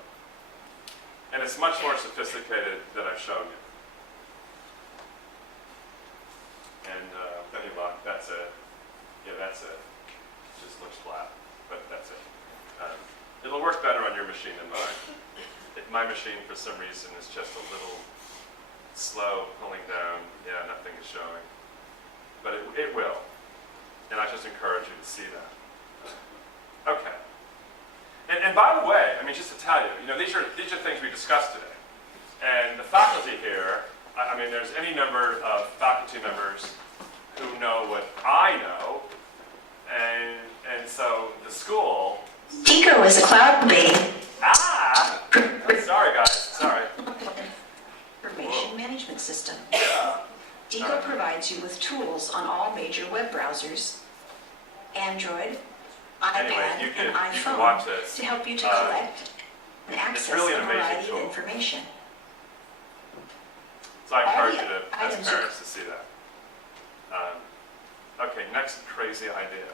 And it's much more sophisticated than I've shown you. And any luck, that's it. Yeah, that's it. It just looks flat, but that's it. It'll work better on your machine than mine. My machine, for some reason, is just a little slow pulling down. Yeah, nothing is showing. But it will. And I just encourage you to see that. Okay. And by the way, I mean, just to tell you, these are things we discussed today. And the faculty here, I mean, there's any number of faculty members who know what I know. And so the school... Digo is a cloud-based Sorry, guys. Sorry. information management system. Yeah. Digo provides you with tools on all major web browsers, Android, iPad, you can and iPhone watch this. to help you to collect and access really an a amazing variety tool. of information. So I All encourage the you to, as items parents, to see that. Okay, next crazy idea.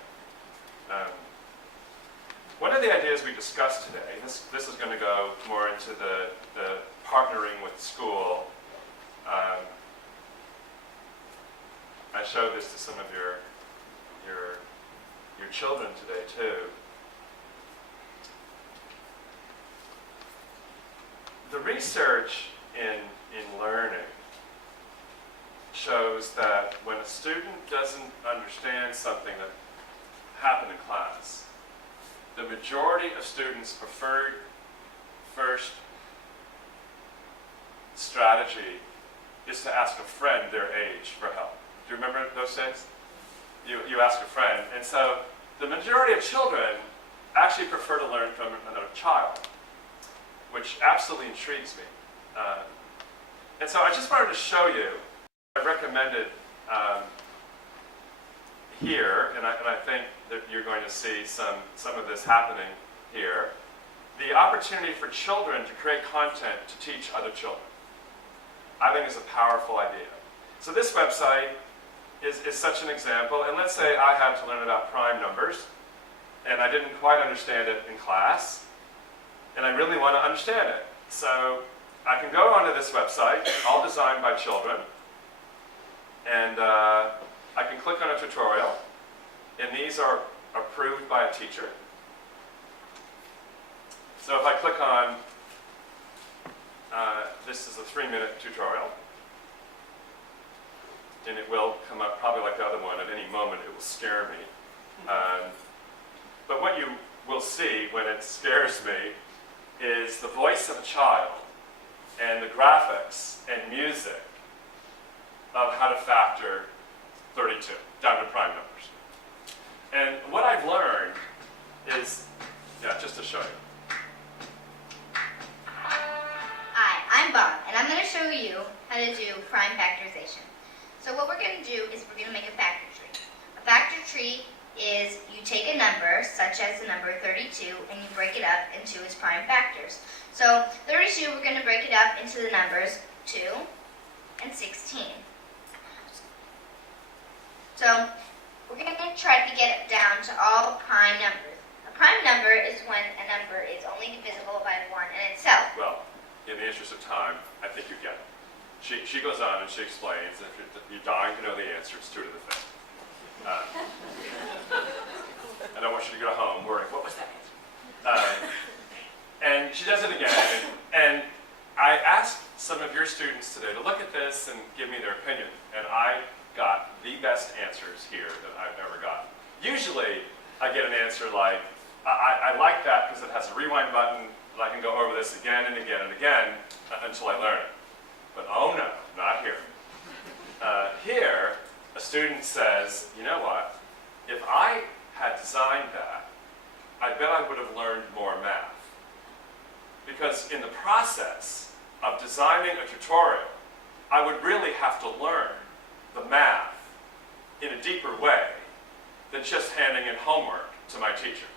One of the ideas we discussed today, this is going to go more into the partnering with school. I showed this to some of your children today too. The research in learning shows that when a student doesn't understand something that happened in class, the majority of students' preferred first strategy is to ask a friend their age for help. Do you remember those days? You ask a friend. And so the majority of children actually prefer to learn from another child, which absolutely intrigues me. And so I just wanted to show you, I recommended here, and I think that you're going to see some of this happening here, the opportunity for children to create content to teach other children. I think is a powerful idea. So this website is such an example, and let's say I had to learn about prime numbers, and I didn't quite understand it in class, and I really want to understand it. So I can go onto this website, all designed by children, and I can click on a tutorial, and these are approved by a teacher. So if I click on, this is a 3-minute tutorial, and it will come up probably like the other one. At any moment it will scare me. But what you will see when it scares me is the voice of a child and the graphics and music of how to factor 32 down to prime numbers. And what I've learned is, yeah, just to show you. Hi, I'm Bob, and I'm going to show you how to do prime factorization. So what we're going to do is we're going to make a factor tree. A factor tree is you take a number, such as the number 32, and you break it up into its prime factors. So 32, we're going to break it up into the numbers 2 and 16. So we're going to try to get it down to all prime numbers. A prime number is when a number is only divisible by 1 in itself. Well, in the interest of time, I think you get it. She goes on and she explains, and if you're dying to know the answer, it's 2 to the 5th. I don't want you to go home worrying, what was that answer? And she does it again, and I asked some of your students today to look at this and give me their opinion, and I got the best answers here that I've ever gotten. Usually, I get an answer like, I like that because it has a rewind button, and I can go over this again and again and again until I learn it. But oh no, not here. Here, a student says, you know what, if I had designed that, I bet I would have learned more math. Because in the process of designing a tutorial, I would really have to learn the math in a deeper way than just handing in homework to my teacher.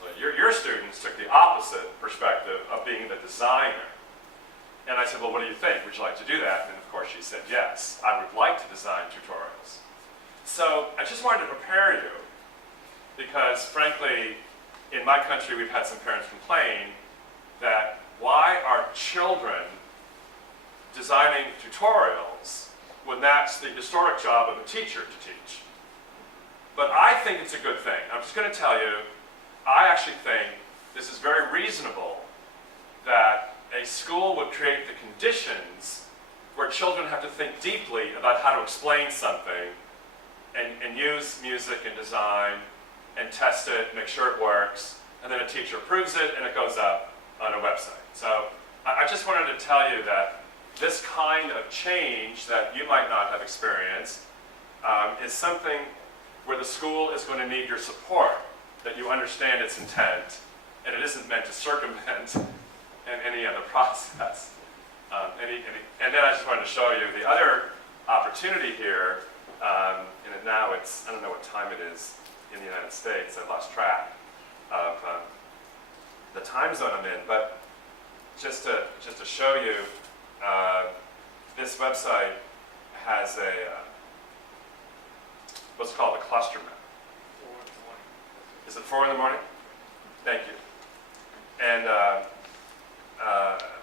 So your students took the opposite perspective of being the designer. And I said, well, what do you think? Would you like to do that? And of course she said, yes, I would like to design tutorials. So I just wanted to prepare you because frankly, in my country, we've had some parents complain that why are children designing tutorials when that's the historic job of a teacher to teach? But I think it's a good thing. I'm just going to tell you, I actually think this is very reasonable that a school would create the conditions where children have to think deeply about how to explain something and use music and design and test it, make sure it works, and then a teacher approves it and it goes up on a website. So I just wanted to tell you that this kind of change that you might not have experienced is something where the school is going to need your support, that you understand its intent, and it isn't meant to circumvent any other process. And then I just wanted to show you the other opportunity here, and now it's, I don't know what time it is in the United States, I've lost track of the time zone I'm in, but just to show you, this website has a, what's called a cluster map. 4 in the morning. Is it 4 in the morning? Thank you. And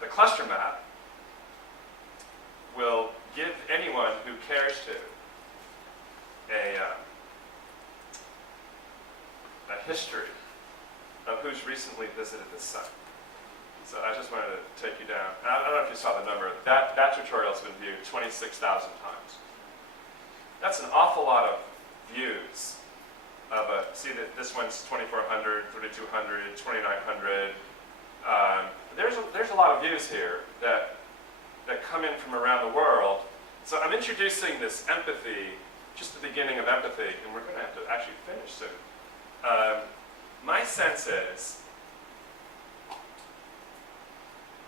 the cluster map will give anyone who cares to a history of who's recently visited the site. So I just wanted to take you down. And I don't know if you saw the number. That tutorial has been viewed 26,000 times. That's an awful lot of views. See that this one's 2,400, 3,200, 2,900. There's a lot of views here that come in from around the world. So I'm introducing this empathy, just the beginning of empathy, and we're going to have to actually finish soon. My sense is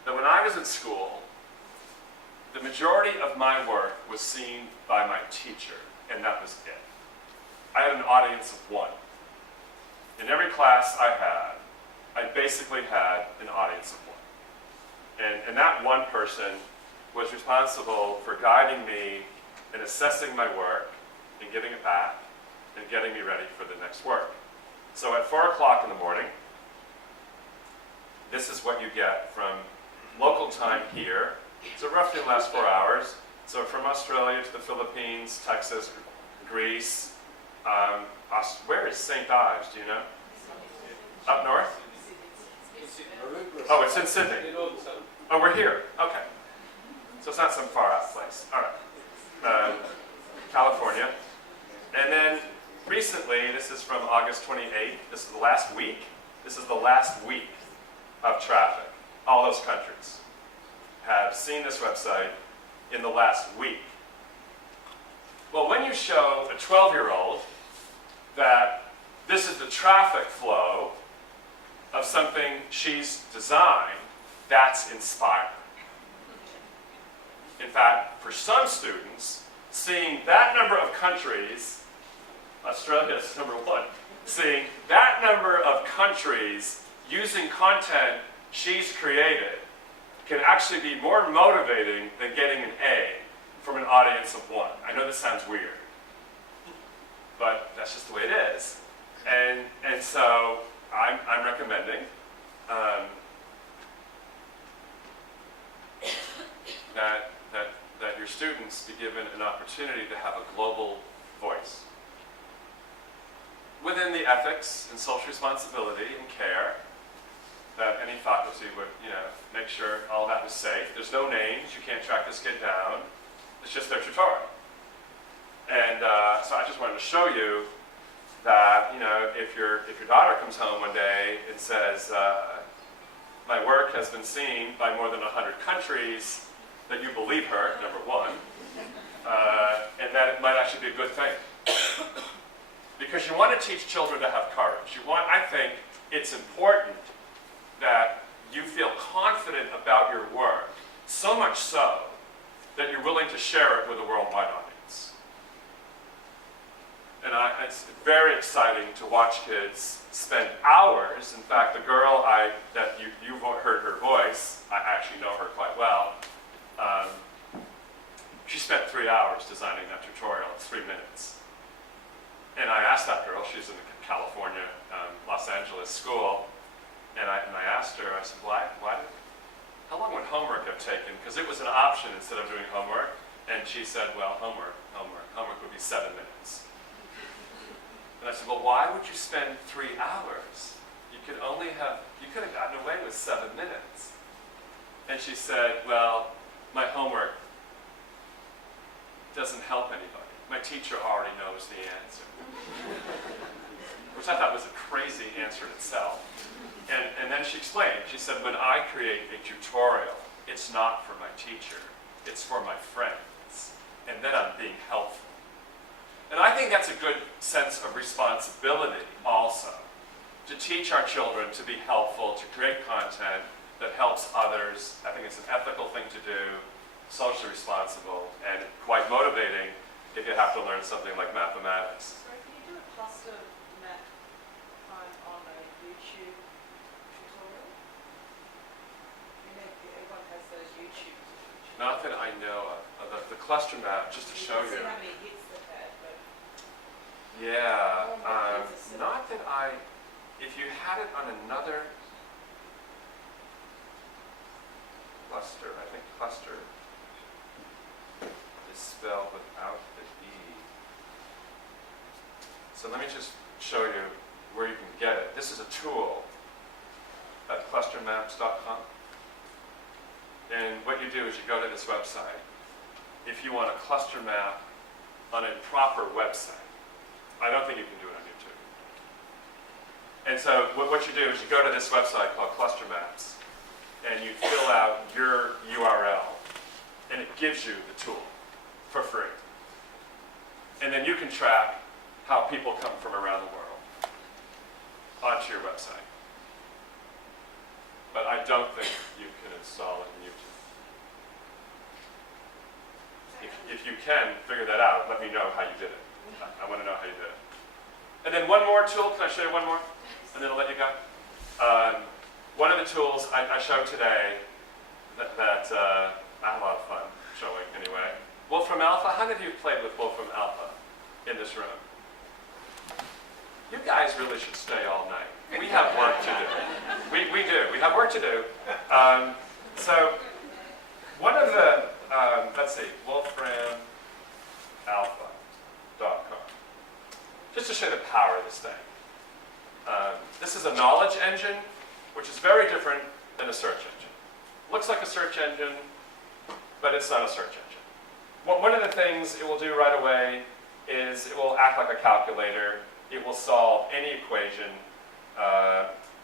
that when I was in school, the majority of my work was seen by my teacher, and that was it. I had an audience of 1. In every class I basically had an audience of 1. And that one person was responsible for guiding me in assessing my work and giving it back and getting me ready for the next work. So at 4 o'clock in the morning, this is what you get from local time here. So roughly the last 4 hours. So from Australia to the Philippines, Texas, Greece. Where is St. Ives? Do you know? Up north? Oh, it's in Sydney. In all the sun. Oh, we're here. Okay. So it's not some far out place. All right. California. And then recently, this is from August 28th. This is the last week. This is the last week of traffic. All those countries have seen this website in the last week. Well, when you show a 12-year-old that this is the traffic flow of something she's designed, that's inspiring. In fact, for some students, seeing that number of countries, Australia is number one, seeing that number of countries using content she's created can actually be more motivating than getting an A from an audience of one. I know this sounds weird, but that's just the way it is. And so I'm recommending that your students be given an opportunity to have a global voice within the ethics and social responsibility and care that any faculty would, make sure all that was safe. There's no names. You can't track this kid down. It's just their tutorial. And so I just wanted to show you that, if your daughter comes home one day and says, my work has been seen by more than 100 countries, that you believe her, number one, and that it might actually be a good thing. Because you want to teach children to have courage. I think it's important that you feel confident about your work, so much so that you're willing to share it with a worldwide audience. And it's very exciting to watch kids spend hours. In fact, the girl that you've heard her voice, I actually know her quite well. She spent 3 hours designing that tutorial. It's 3 minutes. And I asked that girl, she's in the California, Los Angeles school, and I asked her, I said, how long would homework have taken? Because it was an option instead of doing homework. And she said, well, homework would be 7 minutes. And I said, well, why would you spend 3 hours? You could have gotten away with 7 minutes. And she said, well, my homework doesn't help anybody. My teacher already knows the answer. Which I thought was a crazy answer in itself. And then she explained, she said, when I create a tutorial, it's not for my teacher, it's for my friends. And then I'm being helpful. And I think that's a good sense of responsibility also, to teach our children to be helpful, to create content that helps others. I think it's an ethical thing to do, socially responsible, and quite motivating if you have to learn something like mathematics. So can you do a cluster map on a YouTube tutorial? Everyone has those YouTube tutorials. Not that I know of. The cluster map, just to show You you. can see how many hits they've had, but Yeah, not that if you had it on another cluster, I think cluster is spelled without the E. So let me just show you where you can get it. This is a tool at clustermaps.com. And what you do is you go to this website. If you want a cluster map on a proper website, I don't think you can do it on YouTube. And so what you do is you go to this website called Cluster Maps, and you fill out your URL, and it gives you the tool for free. And then you can track how people come from around the world onto your website. But I don't think you can install it in YouTube. If you can figure that out, let me know how you did it. I want to know how you did it. And then one more tool. Can I show you one more? And then I'll let you go. One of the tools I showed today that I had a lot of fun showing anyway. Wolfram Alpha. How many of you played with Wolfram Alpha in this room? You guys really should stay all night. We have work to do. We do. We have work to do. So one of the, let's see, wolframalpha.com. Just to show the power of this thing. This is a knowledge engine, which is very different than a search engine. Looks like a search engine, but it's not a search engine. One of the things it will do right away is it will act like a calculator. It will solve any equation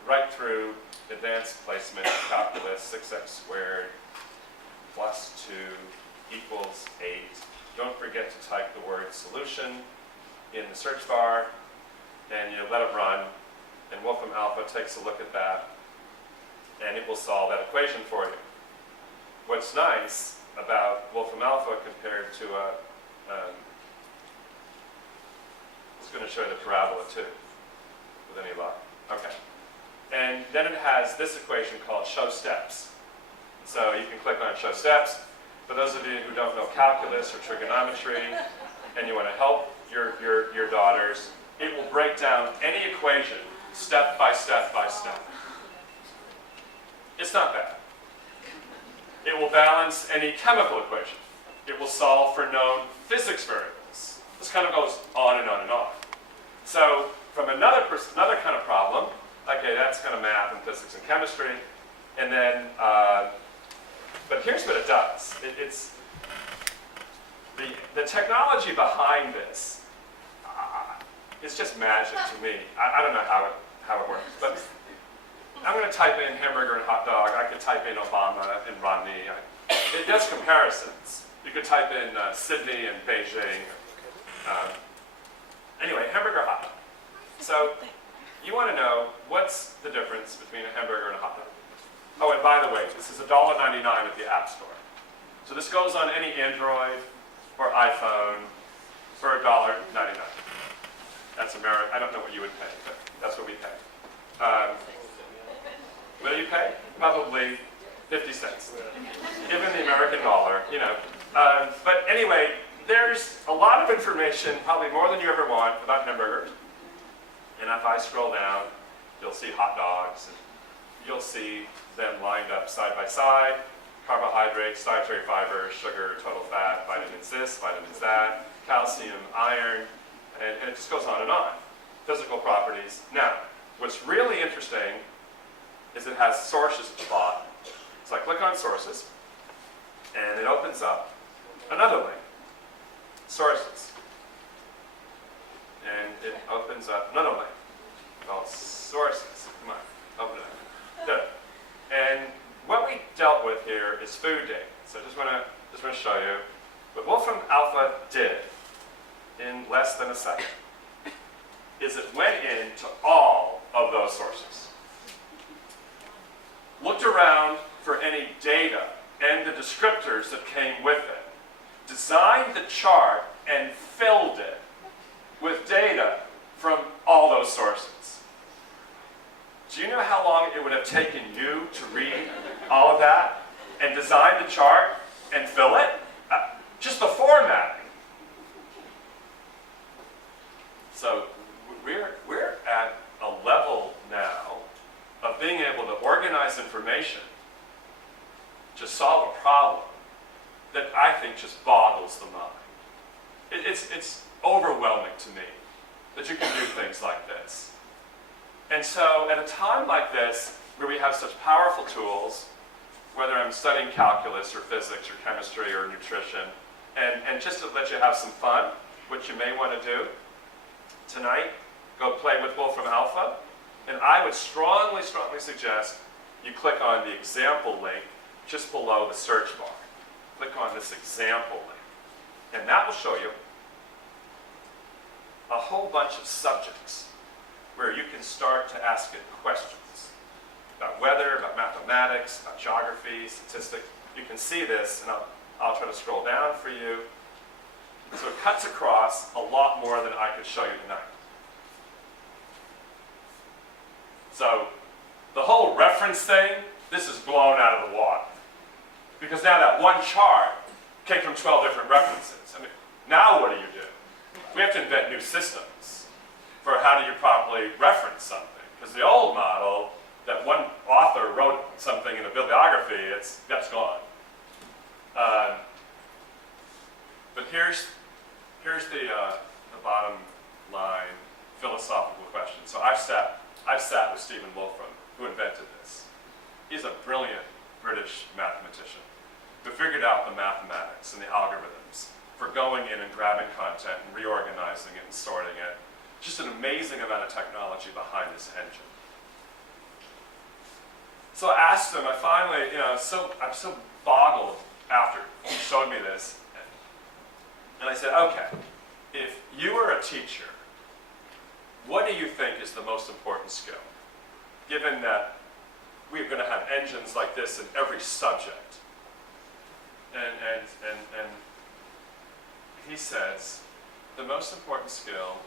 right through advanced placement calculus, 6x squared plus 2 equals 8. Don't forget to type the word solution in the search bar, and you let it run, and Wolfram Alpha takes a look at that, and it will solve that equation for you. What's nice about Wolfram Alpha compared to I was going to show you the parabola too, with any luck. Okay. And then it has this equation called show steps. So you can click on show steps. For those of you who don't know calculus or trigonometry, and you want to help your daughters, it will break down any equation step by step by step. It's not bad. It will balance any chemical equation. It will solve for known physics variables. This kind of goes on and on and on. So from another kind of problem, okay, that's kind of math and physics and chemistry, and then, but here's what it does. It's the technology behind this is just magic to me. I don't know how it works, but I'm going to type in hamburger and hot dog. I could type in Obama and Romney. It does comparisons. You could type in Sydney and Beijing. Anyway, hamburger, hot dog. So you want to know what's the difference between a hamburger and a hot dog. Oh, and by the way, this is $1.99 at the App Store. So this goes on any Android or iPhone for $1.99. That's American. I don't know what you would pay, but that's what we pay. What do you pay? Probably 50 cents. Given the American dollar, you know. But anyway, there's a lot of information, probably more than you ever want, about hamburgers. And if I scroll down, you'll see hot dogs. And you'll see them lined up side by side. Carbohydrates, dietary fibers, sugar, total fat, vitamins this, vitamins that, calcium, iron, and it just goes on and on. Physical properties. Now, what's really interesting is it has sources at the bottom. So I click on sources, and it opens up another link. Sources. And it opens up another link called sources. Come on, open it up. Good. And what we dealt with here is food data. So I just want to show you what Wolfram Alpha did in less than a second is it went into all of those sources, looked around for any data and the descriptors that came with it, designed the chart and filled it with data from all those sources. Do you know how long it would have taken you to read all of that and design the chart and fill it? Just the formatting. So we're at a level now of being able to organize information to solve a problem that I think just boggles the mind. It's overwhelming to me that you can do things like this. And so at a time like this, where we have such powerful tools, whether I'm studying calculus or physics or chemistry or nutrition, and just to let you have some fun, what you may want to do tonight, go play with Wolfram Alpha. And I would strongly, strongly suggest you click on the example link just below the search bar. Click on this example link. And that will show you a whole bunch of subjects where you can start to ask it questions about weather, about mathematics, about geography, statistics. You can see this, and I'll try to scroll down for you. So it cuts across a lot more than I could show you tonight. So the whole reference thing, this is blown out of the water. Because now that one chart came from 12 different references. I mean, now what do? We have to invent new systems. for how do you properly reference something. Because the old model, that one author wrote something in a bibliography, that's gone. But here's the bottom line philosophical question. So I've sat with Stephen Wolfram, who invented this. He's a brilliant British mathematician who figured out the mathematics and the algorithms for going in and grabbing content and reorganizing it and sorting it. Just an amazing amount of technology behind this engine. So I asked him, I finally, I'm so boggled after he showed me this. And I said, okay, if you were a teacher, what do you think is the most important skill? Given that we're going to have engines like this in every subject. And he says, the most important skill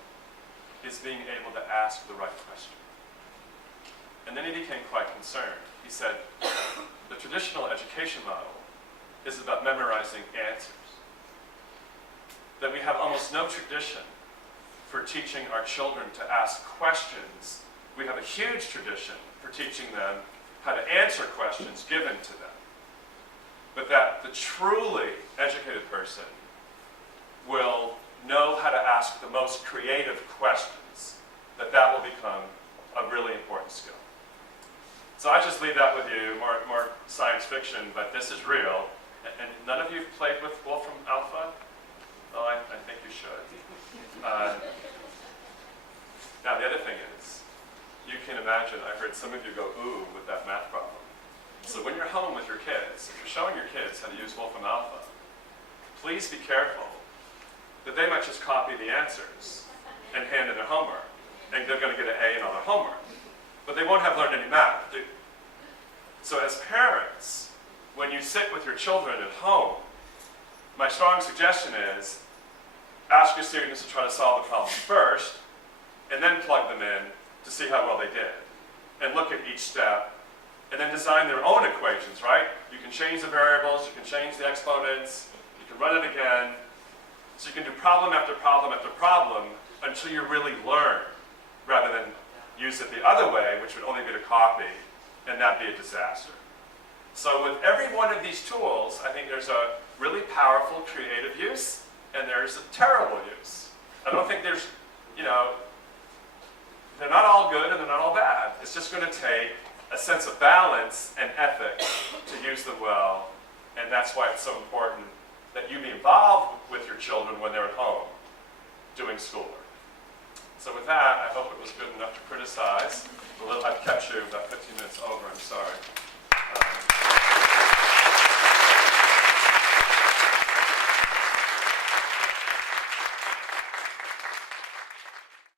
is being able to ask the right question. And then he became quite concerned. He said, the traditional education model is about memorizing answers. That we have almost no tradition for teaching our children to ask questions. We have a huge tradition for teaching them how to answer questions given to them. But that the truly educated person will know how to ask the most creative questions, that will become a really important skill. So I just leave that with you, more science fiction, but this is real. And none of you have played with Wolfram Alpha? Well, I think you should. Now the other thing is, you can imagine, I heard some of you go, ooh, with that math problem. So when you're home with your kids, if you're showing your kids how to use Wolfram Alpha, please be careful that they might just copy the answers and hand in their homework, and they're going to get an A in all their homework. But they won't have learned any math. So as parents, when you sit with your children at home, my strong suggestion is ask your students to try to solve the problem first, and then plug them in to see how well they did. And look at each step, and then design their own equations, right? You can change the variables, you can change the exponents, you can run it again. So you can do problem after problem after problem until you really learn, rather than use it the other way, which would only be to copy, and that'd be a disaster. So with every one of these tools, I think there's a really powerful creative use, and there's a terrible use. I don't think there's, they're not all good and they're not all bad. It's just going to take a sense of balance and ethics to use them well, and that's why it's so important that you be involved with your children when they're at home doing schoolwork. So with that, I hope it was good enough to criticize. I've kept you about 15 minutes over, I'm sorry.